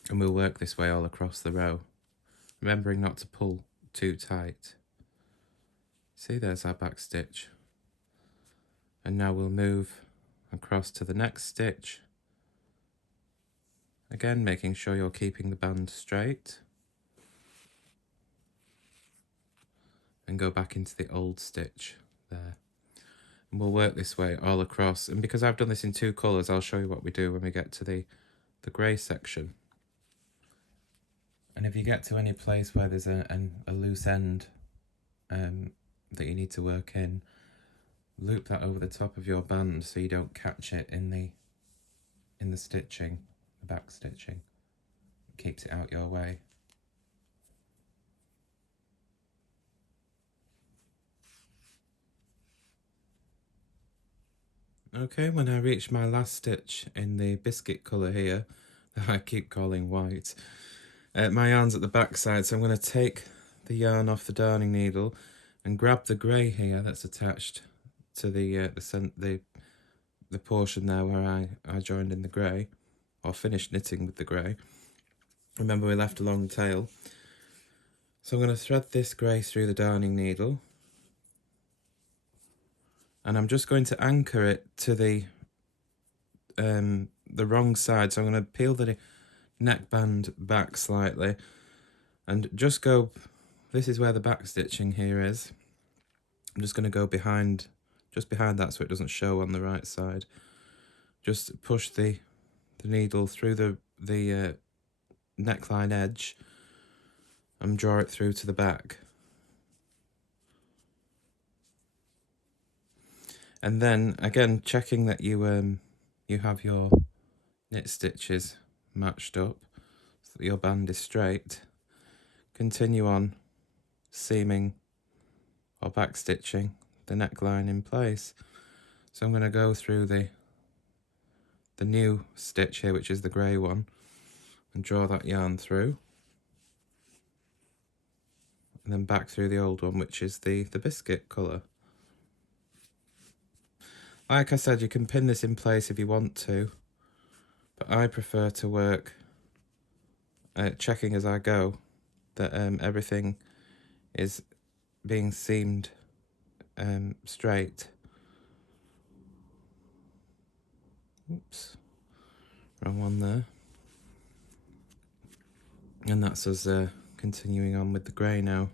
And we'll work this way all across the row, remembering not to pull too tight. See, there's our back stitch. And now we'll move across to the next stitch. Again, making sure you're keeping the band straight. And go back into the old stitch there. And we'll work this way all across. And because I've done this in two colours, I'll show you what we do when we get to the grey section. And if you get to any place where there's a loose end that you need to work in, loop that over the top of your band so you don't catch it in the stitching, the back stitching. It keeps it out your way. Okay, when I reach my last stitch in the biscuit colour here, that I keep calling white, my yarn's at the back side, so I'm going to take the yarn off the darning needle and grab the grey here that's attached to the portion there where I joined in the grey, or finished knitting with the grey. Remember, we left a long tail. So I'm going to thread this grey through the darning needle, and I'm just going to anchor it to the wrong side. So I'm going to peel the neckband back slightly and just go, this is where the back stitching here is. I'm just going to go behind, just behind that so it doesn't show on the right side. Just push the needle through the neckline edge and draw it through to the back. And then again, checking that you have your knit stitches matched up so that your band is straight. Continue on seaming or back stitching the neckline in place. So I'm going to go through the new stitch here, which is the grey one, and draw that yarn through, and then back through the old one, which is the biscuit colour. Like I said, you can pin this in place if you want to, but I prefer to work checking as I go that everything is being seamed straight. Oops, wrong one there. And that's us continuing on with the grey now.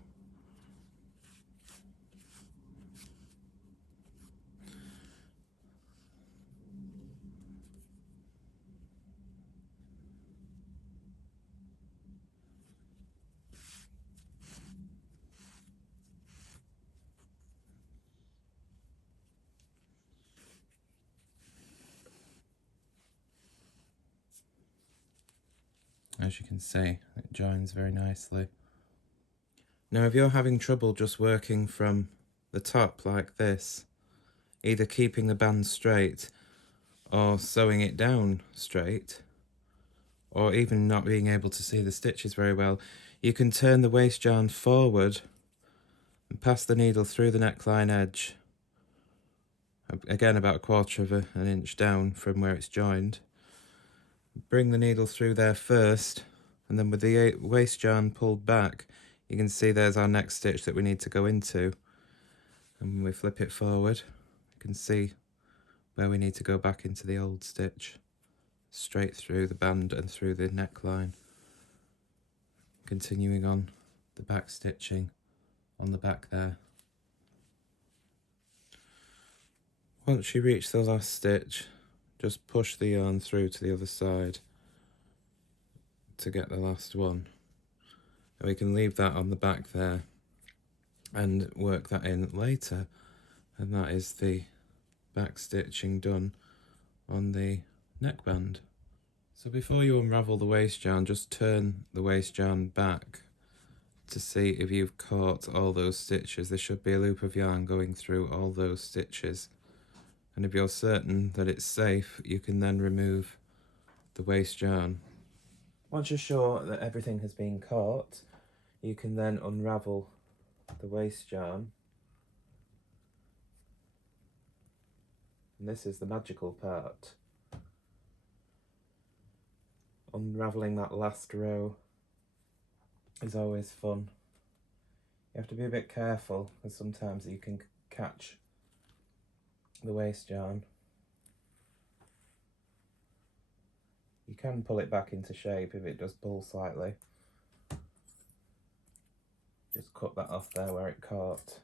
As you can see, it joins very nicely. Now if you're having trouble just working from the top like this, either keeping the band straight or sewing it down straight, or even not being able to see the stitches very well, you can turn the waste yarn forward and pass the needle through the neckline edge, again about a quarter of an inch down from where it's joined. Bring the needle through there first And then with the waist yarn pulled back, you can see there's our next stitch that we need to go into. And when we flip it forward, you can see where we need to go back into the old stitch, straight through the band and through the neckline. Continuing on the back stitching on the back there. Once you reach the last stitch, just push the yarn through to the other side to get the last one. And we can leave that on the back there and work that in later. And that is the back stitching done on the neckband. So before you unravel the waist yarn, just turn the waist yarn back to see if you've caught all those stitches. There should be a loop of yarn going through all those stitches. And if you're certain that it's safe, you can then remove the waist yarn. Once you're sure that everything has been caught, you can then unravel the waist yarn. And this is the magical part. Unraveling that last row is always fun. You have to be a bit careful, because sometimes you can catch the waist yarn. You can pull it back into shape if it does pull slightly. Just cut that off there where it caught.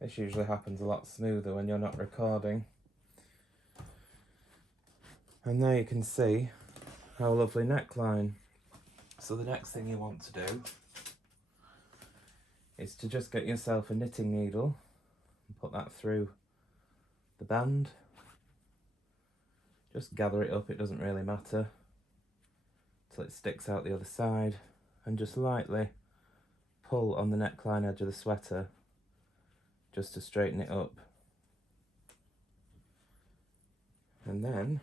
This usually happens a lot smoother when you're not recording. And there you can see our lovely neckline. So the next thing you want to do is to just get yourself a knitting needle and put that through the band. Just gather it up, it doesn't really matter, till it sticks out the other side, and just lightly pull on the neckline edge of the sweater just to straighten it up. And then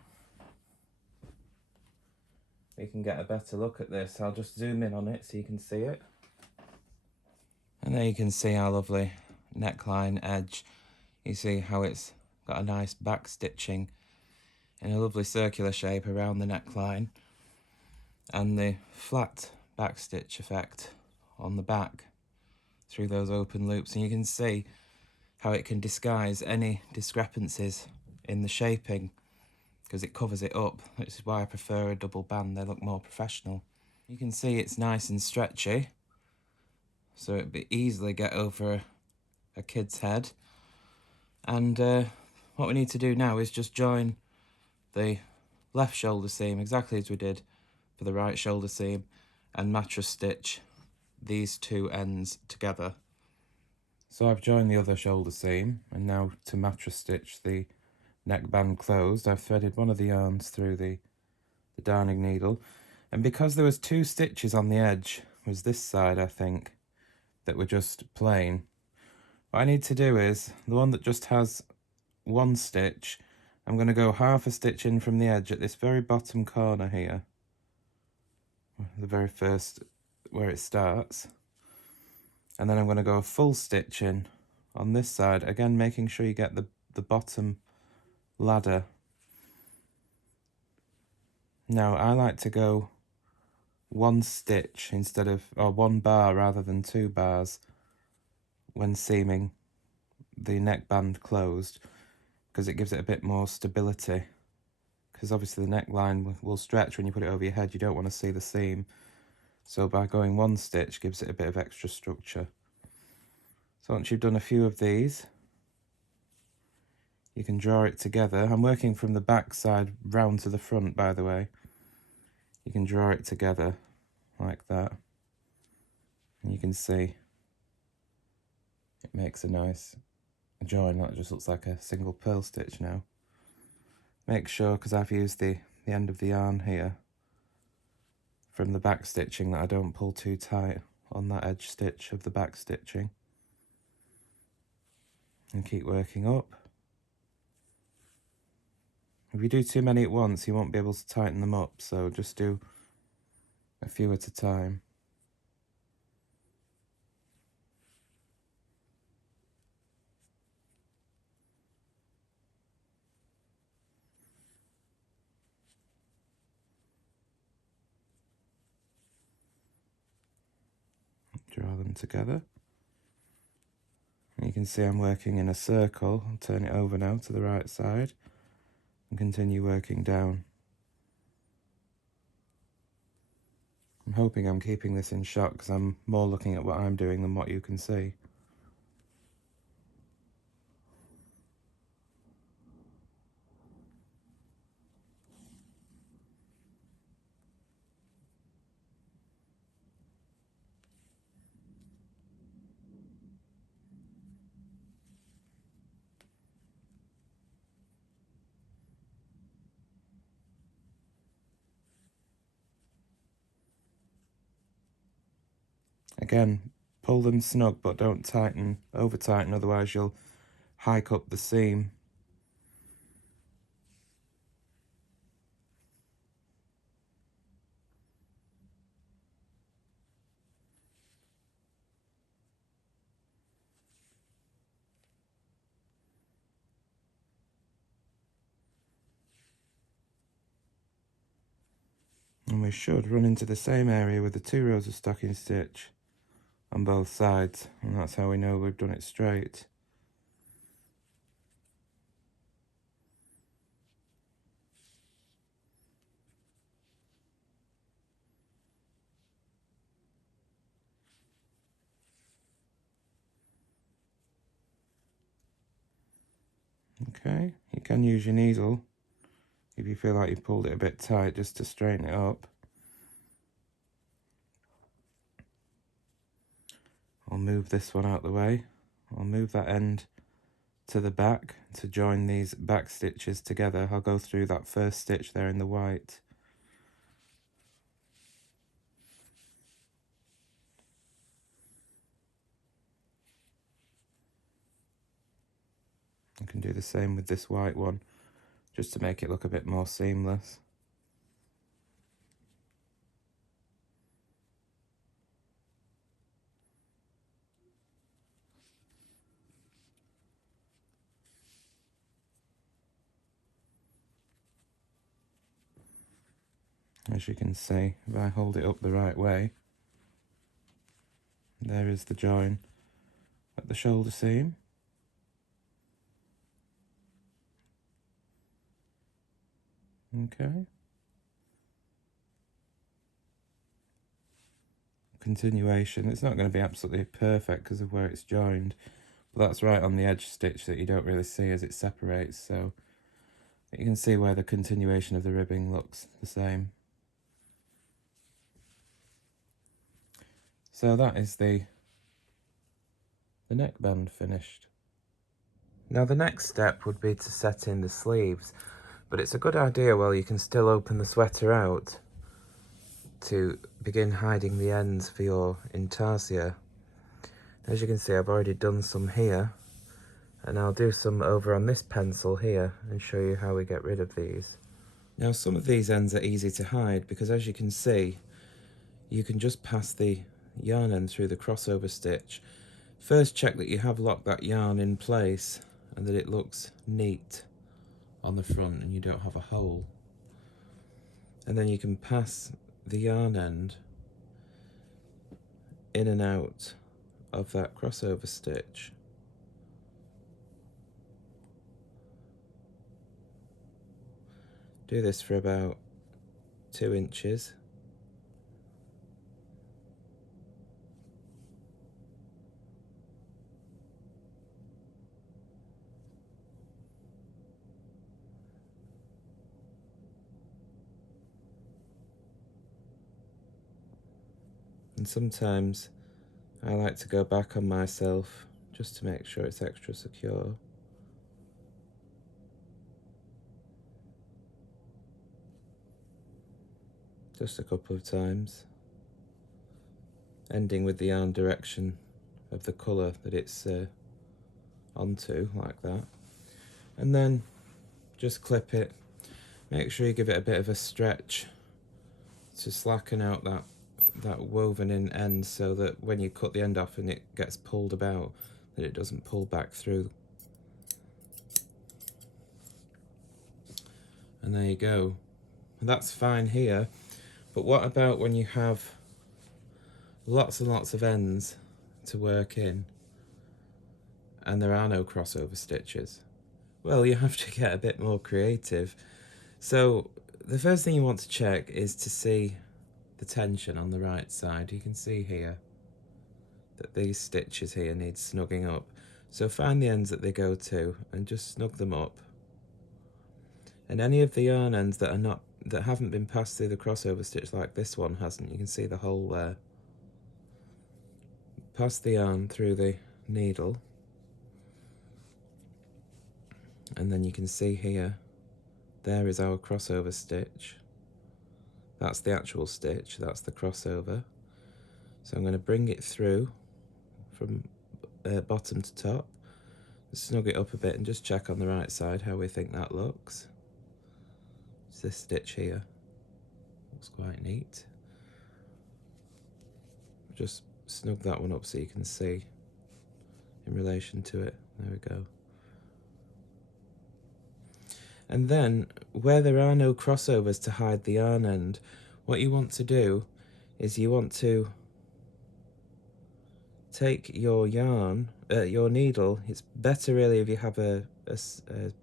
we can get a better look at this. I'll just zoom in on it so you can see it. And there you can see our lovely neckline edge. You see how it's got a nice back stitching in a lovely circular shape around the neckline, and the flat back stitch effect on the back through those open loops. And you can see how it can disguise any discrepancies in the shaping, because it covers it up, which is why I prefer a double band. They look more professional. You can see it's nice and stretchy, so it'd be easily get over a kid's head. And what we need to do now is just join the left shoulder seam exactly as we did for the right shoulder seam, and mattress stitch these two ends together. So I've joined the other shoulder seam, and now to mattress stitch the neckband closed, I've threaded one of the yarns through the darning needle, and because there was 2 stitches on the edge, was this side I think, that were just plain, what I need to do is, the one that just has 1 stitch, I'm going to go half a stitch in from the edge at this very bottom corner here, the very first where it starts, and then I'm going to go a full stitch in on this side, again making sure you get the bottom ladder. Now I like to go 1 stitch instead of, or 1 bar rather than 2 bars when seaming the neckband closed, because it gives it a bit more stability, because obviously the neckline will stretch when you put it over your head. You don't want to see the seam, so by going 1 stitch gives it a bit of extra structure. So once you've done a few of these, you can draw it together. I'm working from the back side round to the front, by the way. You can draw it together like that, and you can see it makes a nice join. That just looks like a single purl stitch now. Make sure, because I've used the end of the yarn here from the back stitching, that I don't pull too tight on that edge stitch of the back stitching, and keep working up. If you do too many at once, you won't be able to tighten them up, so just do a few at a time. draw them together. And you can see I'm working in a circle. I'll turn it over now to the right side and continue working down. I'm hoping I'm keeping this in shot because I'm more looking at what I'm doing than what you can see. Again, pull them snug, but don't tighten, over tighten, otherwise you'll hike up the seam. And we should run into the same area with the 2 rows of stocking stitch on both sides, and that's how we know we've done it straight. Okay, you can use your needle if you feel like you've pulled it a bit tight, just to straighten it up. I'll move this one out the way. I'll move that end to the back to join these back stitches together. I'll go through that first stitch there in the white. I can do the same with this white one, just to make it look a bit more seamless. As you can see, if I hold it up the right way, there is the join at the shoulder seam. Okay. Continuation, it's not going to be absolutely perfect because of where it's joined, but that's right on the edge stitch that you don't really see as it separates, so you can see where the continuation of the ribbing looks the same. So that is the neckband finished. Now the next step would be to set in the sleeves, but it's a good idea while you can still open the sweater out to begin hiding the ends for your intarsia. As you can see, I've already done some here, and I'll do some over on this pencil here and show you how we get rid of these. Now some of these ends are easy to hide because, as you can see, you can just pass the yarn end through the crossover stitch. First, check that you have locked that yarn in place and that it looks neat on the front and you don't have a hole. And then you can pass the yarn end in and out of that crossover stitch. Do this for about 2 inches. And sometimes I like to go back on myself just to make sure it's extra secure. Just a couple of times, ending with the yarn direction of the colour that it's onto, like that. And then just clip it. Make sure you give it a bit of a stretch to slacken out that woven in end, so that when you cut the end off and it gets pulled about, that it doesn't pull back through. And there you go. And that's fine here, but what about when you have lots and lots of ends to work in, and there are no crossover stitches, well, you have to get a bit more creative. So the first thing you want to check is to see the tension on the right side. You can see here that these stitches here need snugging up. So find the ends that they go to and just snug them up. And any of the yarn ends that haven't been passed through the crossover stitch, like this one hasn't, you can see the hole there. Pass the yarn through the needle, and then you can see here, there is our crossover stitch. That's the actual stitch, that's the crossover. So I'm going to bring it through from bottom to top, snug it up a bit and just check on the right side how we think that looks. It's this stitch here, looks quite neat. Just snug that one up so you can see in relation to it. There we go. And then, where there are no crossovers to hide the yarn end, what you want to do is you want to take your yarn, your needle. It's better really if you have a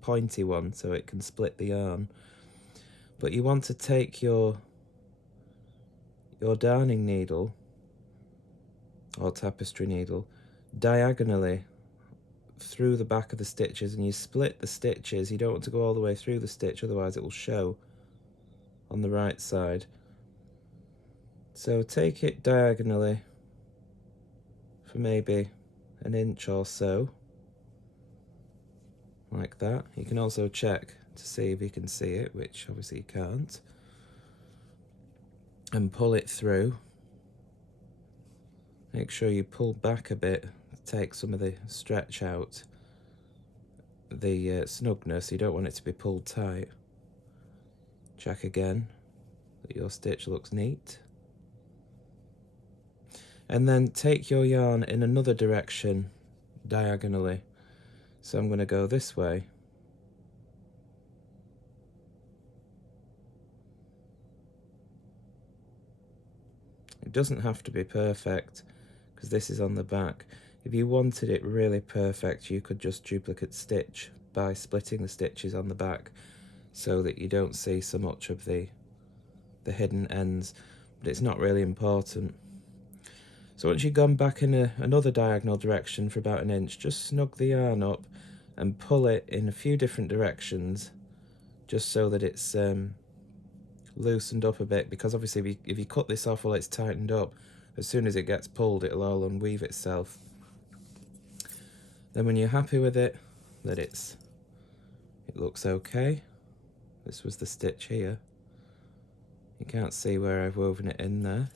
pointy one so it can split the yarn. But you want to take your darning needle or tapestry needle diagonally through the back of the stitches, and you split the stitches. You don't want to go all the way through the stitch, otherwise it will show on the right side. So take it diagonally for maybe an inch or so, like that. You can also check to see if you can see it, which obviously you can't, and pull it through. Make sure you pull back a bit to take some of the stretch out, the snugness. You don't want it to be pulled tight. Check again that your stitch looks neat. And then take your yarn in another direction diagonally. So I'm going to go this way. It doesn't have to be perfect because this is on the back. If you wanted it really perfect, you could just duplicate stitch by splitting the stitches on the back so that you don't see so much of the hidden ends, but it's not really important. So once you've gone back in another diagonal direction for about an inch, just snug the yarn up and pull it in a few different directions just so that it's loosened up a bit, because obviously if you cut this off while it's tightened up, as soon as it gets pulled it'll all unweave itself. Then when you're happy with it, that it looks okay, this was the stitch here, you can't see where I've woven it in there,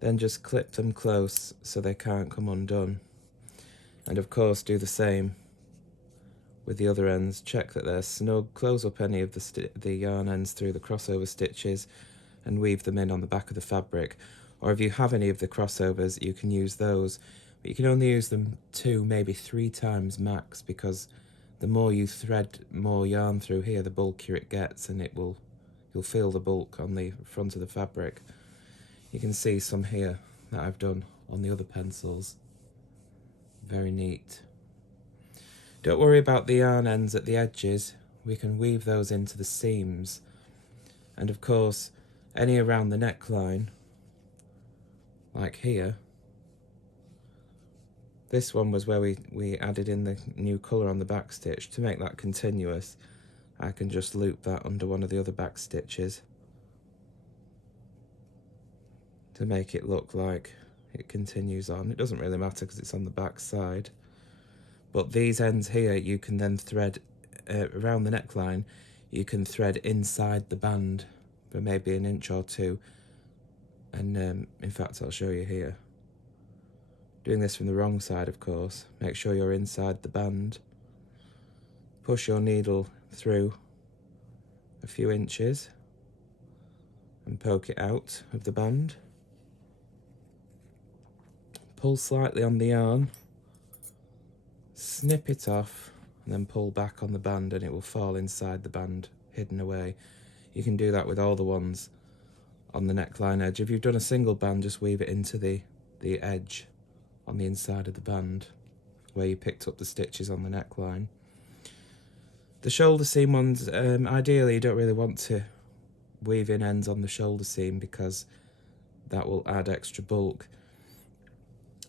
then just clip them close so they can't come undone. And of course do the same with the other ends. Check that they're snug, close up any of the yarn ends through the crossover stitches and weave them in on the back of the fabric. Or if you have any of the crossovers, you can use those, but you can only use them 2, maybe 3 times max, because the more you thread more yarn through here, the bulkier it gets, and you'll feel the bulk on the front of the fabric. You can see some here that I've done on the other pencils. Very neat. Don't worry about the yarn ends at the edges, we can weave those into the seams. And of course, any around the neckline, like here. This one was where we added in the new colour on the back stitch. To make that continuous, I can just loop that under one of the other back stitches to make it look like it continues on. It doesn't really matter because it's on the back side. But these ends here, you can then thread around the neckline, you can thread inside the band for maybe an inch or 2. And in fact, I'll show you here. Doing this from the wrong side, of course. Make sure you're inside the band. Push your needle through a few inches and poke it out of the band. Pull slightly on the yarn, snip it off, and then pull back on the band, and it will fall inside the band, hidden away. You can do that with all the ones on the neckline edge. If you've done a single band, just weave it into the edge on the inside of the band where you picked up the stitches on the neckline. The shoulder seam ones, ideally you don't really want to weave in ends on the shoulder seam because that will add extra bulk.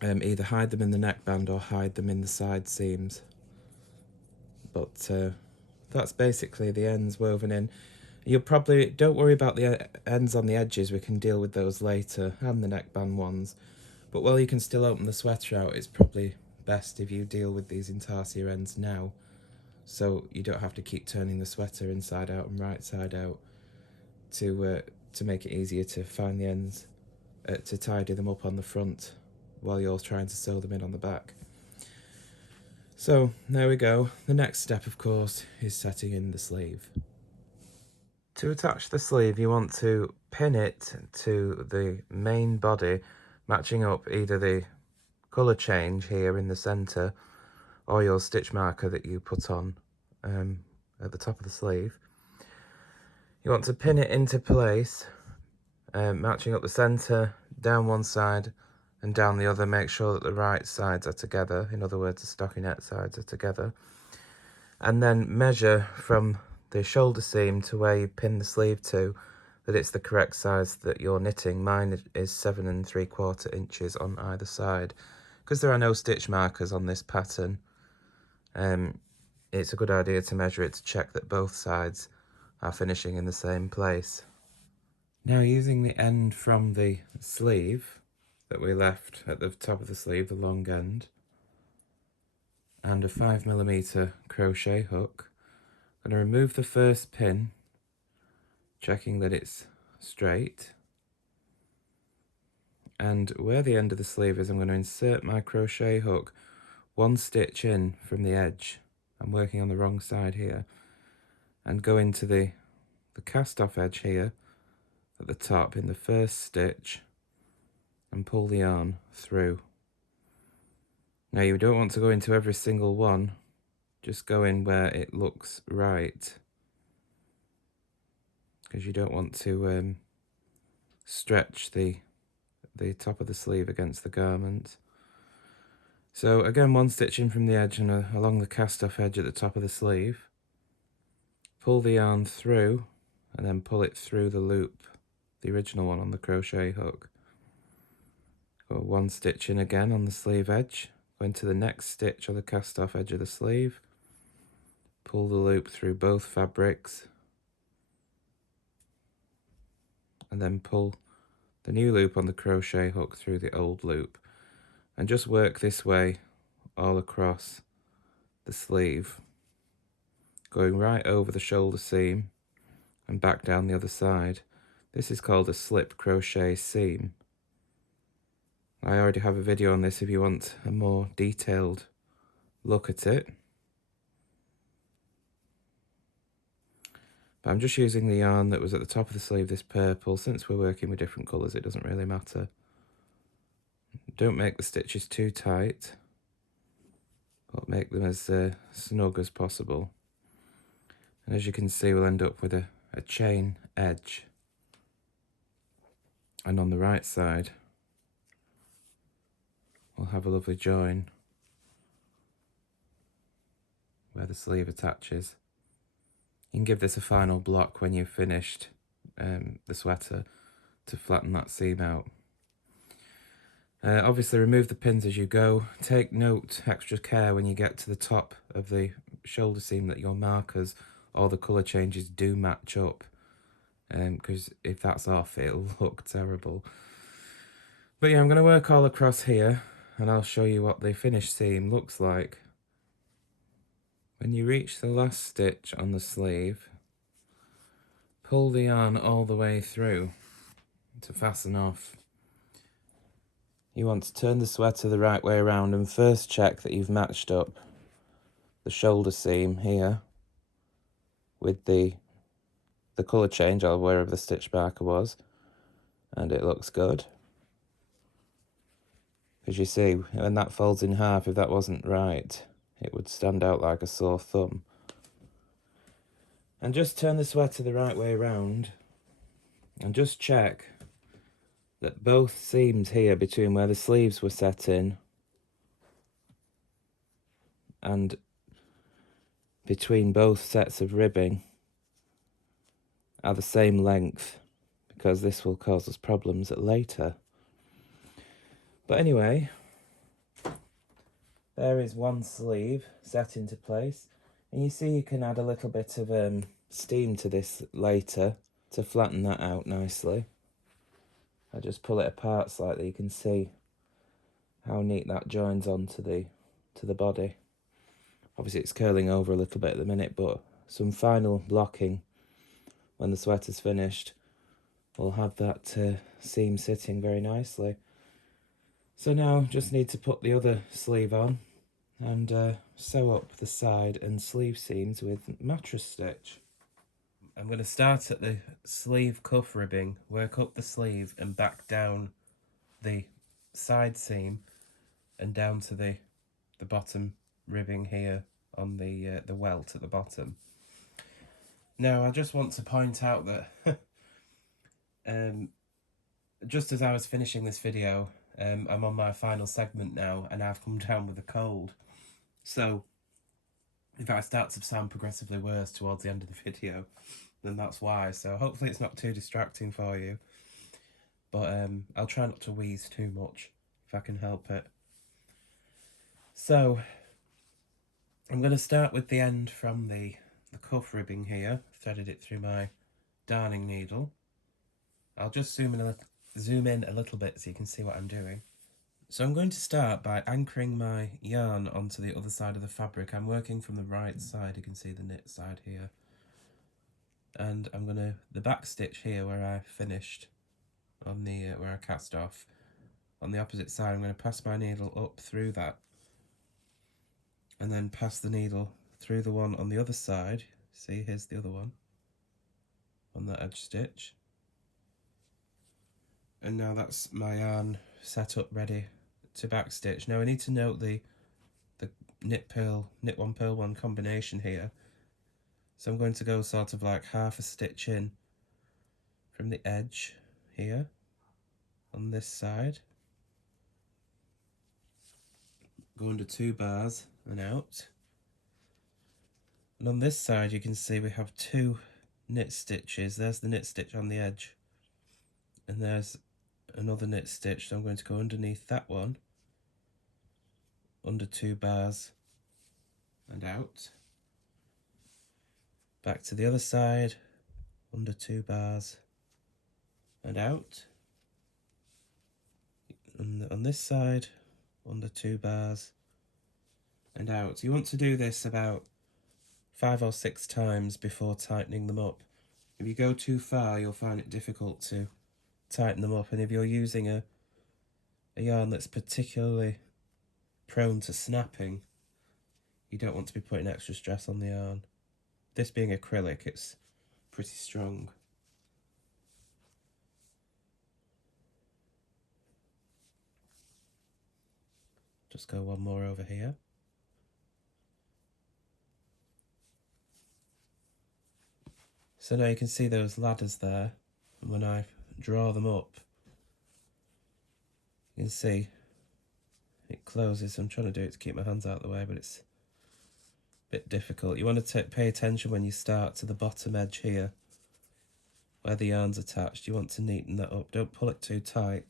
Either hide them in the neckband or hide them in the side seams. But that's basically the ends woven in. You'll probably, don't worry about the ends on the edges, we can deal with those later, and the neckband ones. But while you can still open the sweater out, it's probably best if you deal with these Intarsia ends now, so you don't have to keep turning the sweater inside out and right side out to make it easier to find the ends, to tidy them up on the front while you're trying to sew them in on the back. So there we go. The next step, of course, is setting in the sleeve. To attach the sleeve, you want to pin it to the main body, matching up either the colour change here in the centre or your stitch marker that you put on at the top of the sleeve. You want to pin it into place, matching up the centre, down one side and down the other. Make sure that the right sides are together, in other words the stockinette sides are together, and then measure from the shoulder seam to where you pin the sleeve to that it's the correct size that you're knitting. Mine is 7 3/4 inches on either side. Because there are no stitch markers on this pattern, it's a good idea to measure it to check that both sides are finishing in the same place. Now, using the end from the sleeve that we left at the top of the sleeve, the long end, and a 5mm crochet hook, I'm going to remove the first pin, checking that it's straight, and where the end of the sleeve is, I'm going to insert my crochet hook 1 stitch in from the edge. I'm working on the wrong side here, and go into the cast off edge here at the top in the first stitch and pull the yarn through. Now, you don't want to go into every single one, just go in where it looks right, because you don't want to stretch the top of the sleeve against the garment. So again, 1 stitch in from the edge and along the cast off edge at the top of the sleeve, pull the yarn through and then pull it through the loop, the original one on the crochet hook. Go 1 stitch in again on the sleeve edge, go into the next stitch on the cast off edge of the sleeve, pull the loop through both fabrics, and then pull the new loop on the crochet hook through the old loop, and just work this way all across the sleeve, going right over the shoulder seam and back down the other side. This is called a slip crochet seam. I already have a video on this if you want a more detailed look at it. But I'm just using the yarn that was at the top of the sleeve, this purple. Since we're working with different colours, it doesn't really matter. Don't make the stitches too tight, but make them as snug as possible. And as you can see, we'll end up with a chain edge. And on the right side, we'll have a lovely join where the sleeve attaches. You can give this a final block when you've finished the sweater to flatten that seam out. Obviously remove the pins as you go. Take extra care when you get to the top of the shoulder seam that your markers or the colour changes do match up, because if that's off, it'll look terrible. But yeah, I'm going to work all across here and I'll show you what the finished seam looks like. When you reach the last stitch on the sleeve, pull the yarn all the way through to fasten off. You want to turn the sweater the right way around and first check that you've matched up the shoulder seam here with the colour change or wherever the stitch marker was, and it looks good. Because you see, when that folds in half, if that wasn't right, it would stand out like a sore thumb. And just turn the sweater the right way around and just check that both seams here between where the sleeves were set in and between both sets of ribbing are the same length, because this will cause us problems later. But anyway, there is one sleeve set into place, and you see you can add a little bit of steam to this later to flatten that out nicely. I just pull it apart slightly, you can see how neat that joins onto the body. Obviously it's curling over a little bit at the minute, but some final blocking when the sweater's finished will have that seam sitting very nicely. So now just need to put the other sleeve on and sew up the side and sleeve seams with mattress stitch. I'm going to start at the sleeve cuff ribbing, work up the sleeve and back down the side seam and down to the bottom ribbing here on the welt at the bottom. Now I just want to point out that just as I was finishing this video, I'm on my final segment now and I've come down with a cold. So if I start to sound progressively worse towards the end of the video, then that's why. So hopefully it's not too distracting for you. But I'll try not to wheeze too much if I can help it. So I'm going to start with the end from the cuff ribbing here. Threaded it through my darning needle. I'll just zoom in a little bit so you can see what I'm doing. So I'm going to start by anchoring my yarn onto the other side of the fabric. I'm working from the right side, you can see the knit side here. And I'm going to, the back stitch here where I finished, on the where I cast off, on the opposite side I'm going to pass my needle up through that. And then pass the needle through the one on the other side. See, here's the other one, on that edge stitch. And now that's my yarn set up ready to backstitch. Now I need to note the knit one purl one combination here. So I'm going to go sort of like half a stitch in from the edge here on this side. Go under 2 bars and out. And on this side you can see we have 2 knit stitches. There's the knit stitch on the edge. And there's another knit stitch, so I'm going to go underneath that one, under 2 bars and out. Back to the other side, under 2 bars and out. And on this side, under 2 bars and out. You want to do this about 5 or 6 times before tightening them up. If you go too far, you'll find it difficult to tighten them up, and if you're using a yarn that's particularly prone to snapping, you don't want to be putting extra stress on the yarn. This being acrylic, it's pretty strong. Just go one more over here. So now you can see those ladders there, and when I draw them up, you can see it closes. I'm trying to do it to keep my hands out of the way, but it's a bit difficult. You want to pay attention when you start to the bottom edge here, where the yarn's attached. You want to neaten that up. Don't pull it too tight.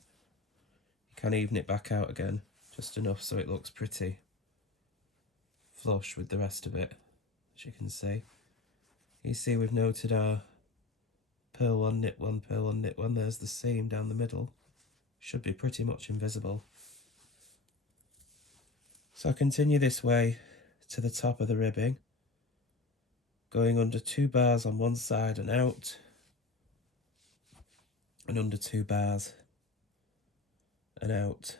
You can even it back out again, just enough so it looks pretty flush with the rest of it, as you can see. You see we've noted our purl one, knit one, purl one, knit one. There's the seam down the middle. Should be pretty much invisible. So I'll continue this way to the top of the ribbing, going under 2 bars on one side and out, and under 2 bars and out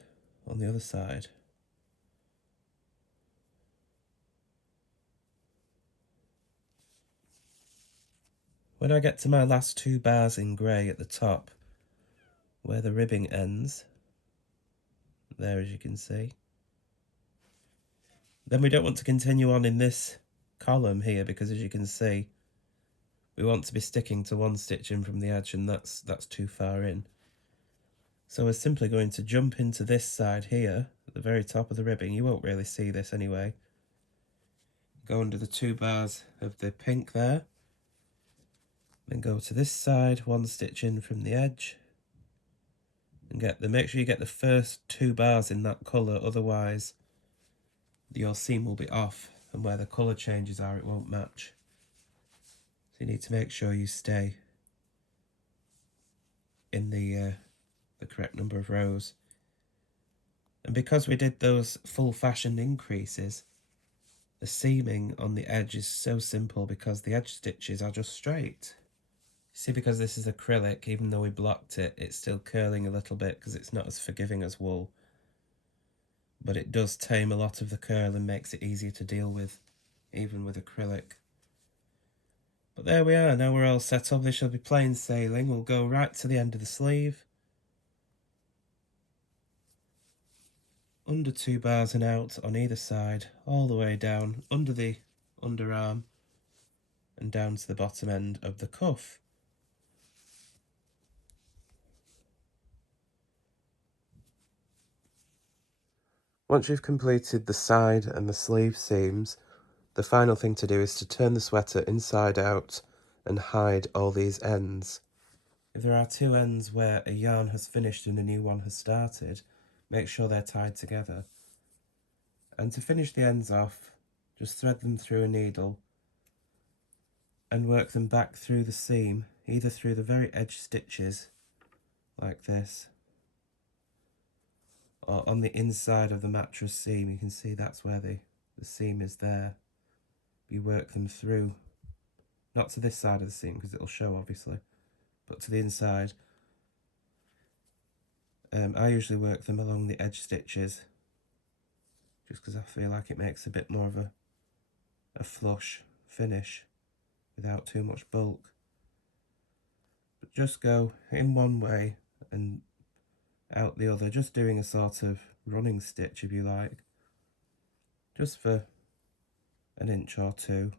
on the other side. When I get to my last 2 bars in grey at the top, where the ribbing ends, there as you can see, then we don't want to continue on in this column here, because as you can see, we want to be sticking to one stitch in from the edge, and that's too far in. So we're simply going to jump into this side here, at the very top of the ribbing. You won't really see this anyway. Go under the 2 bars of the pink there. Then go to this side, 1 stitch in from the edge. And make sure you get the first 2 bars in that colour, otherwise your seam will be off, and where the colour changes are, it won't match. So you need to make sure you stay in the correct number of rows. And because we did those full fashioned increases, the seaming on the edge is so simple because the edge stitches are just straight. See, because this is acrylic, even though we blocked it, it's still curling a little bit because it's not as forgiving as wool. But it does tame a lot of the curl and makes it easier to deal with, even with acrylic. But there we are, now we're all set up. This shall be plain sailing. We'll go right to the end of the sleeve. Under 2 bars and out on either side, all the way down under the underarm and down to the bottom end of the cuff. Once you've completed the side and the sleeve seams, the final thing to do is to turn the sweater inside out and hide all these ends. If there are 2 ends where a yarn has finished and a new one has started, make sure they're tied together. And to finish the ends off, just thread them through a needle and work them back through the seam, either through the very edge stitches, like this, or on the inside of the mattress seam. You can see that's where the seam is there. You work them through, not to this side of the seam because it'll show obviously, but to the inside. I usually work them along the edge stitches just because I feel like it makes a bit more of a flush finish without too much bulk. But just go in one way and out the other, just doing a sort of running stitch if you like, just for an inch or 2.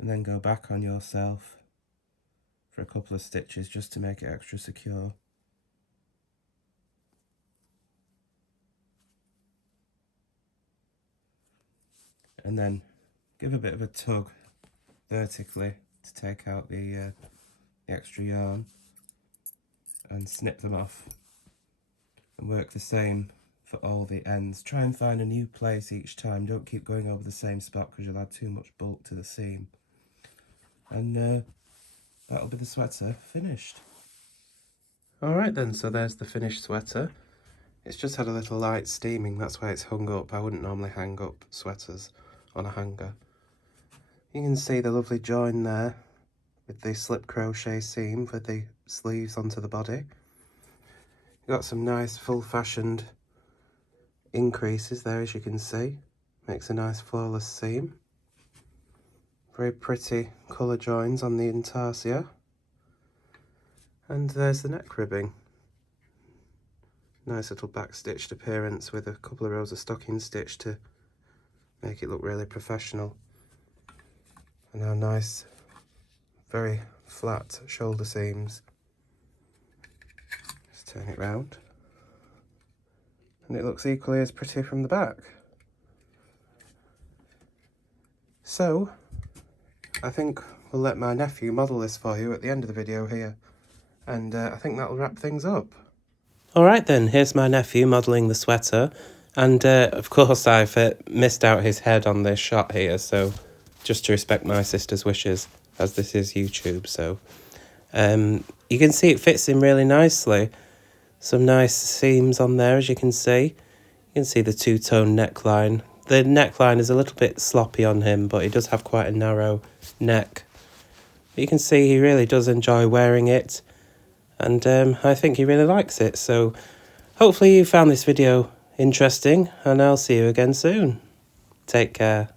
And then go back on yourself for a couple of stitches just to make it extra secure. And then give a bit of a tug vertically to take out the extra yarn and snip them off, and work the same for all the ends. Try and find a new place each time. Don't keep going over the same spot because you'll add too much bulk to the seam. And that'll be the sweater finished. Alright then, so there's the finished sweater. It's just had a little light steaming, that's why it's hung up. I wouldn't normally hang up sweaters on a hanger. You can see the lovely join there with the slip crochet seam for the sleeves onto the body. You've got some nice full-fashioned increases there, as you can see. Makes a nice flawless seam. Very pretty colour joins on the Intarsia. And there's the neck ribbing. Nice little backstitched appearance with a couple of rows of stocking stitch to make it look really professional. And our nice, very flat shoulder seams. Just turn it round. And it looks equally as pretty from the back. So, I think we'll let my nephew model this for you at the end of the video here. And I think that'll wrap things up. Alright then, here's my nephew modelling the sweater. And of course I've missed out his head on this shot here, so just to respect my sister's wishes, as this is YouTube. So you can see it fits in really nicely. Some nice seams on there, as you can see. You can see the two-tone neckline. The neckline is a little bit sloppy on him, but he does have quite a narrow neck. But you can see he really does enjoy wearing it, and I think he really likes it. So hopefully you found this video interesting, and I'll see you again soon. Take care.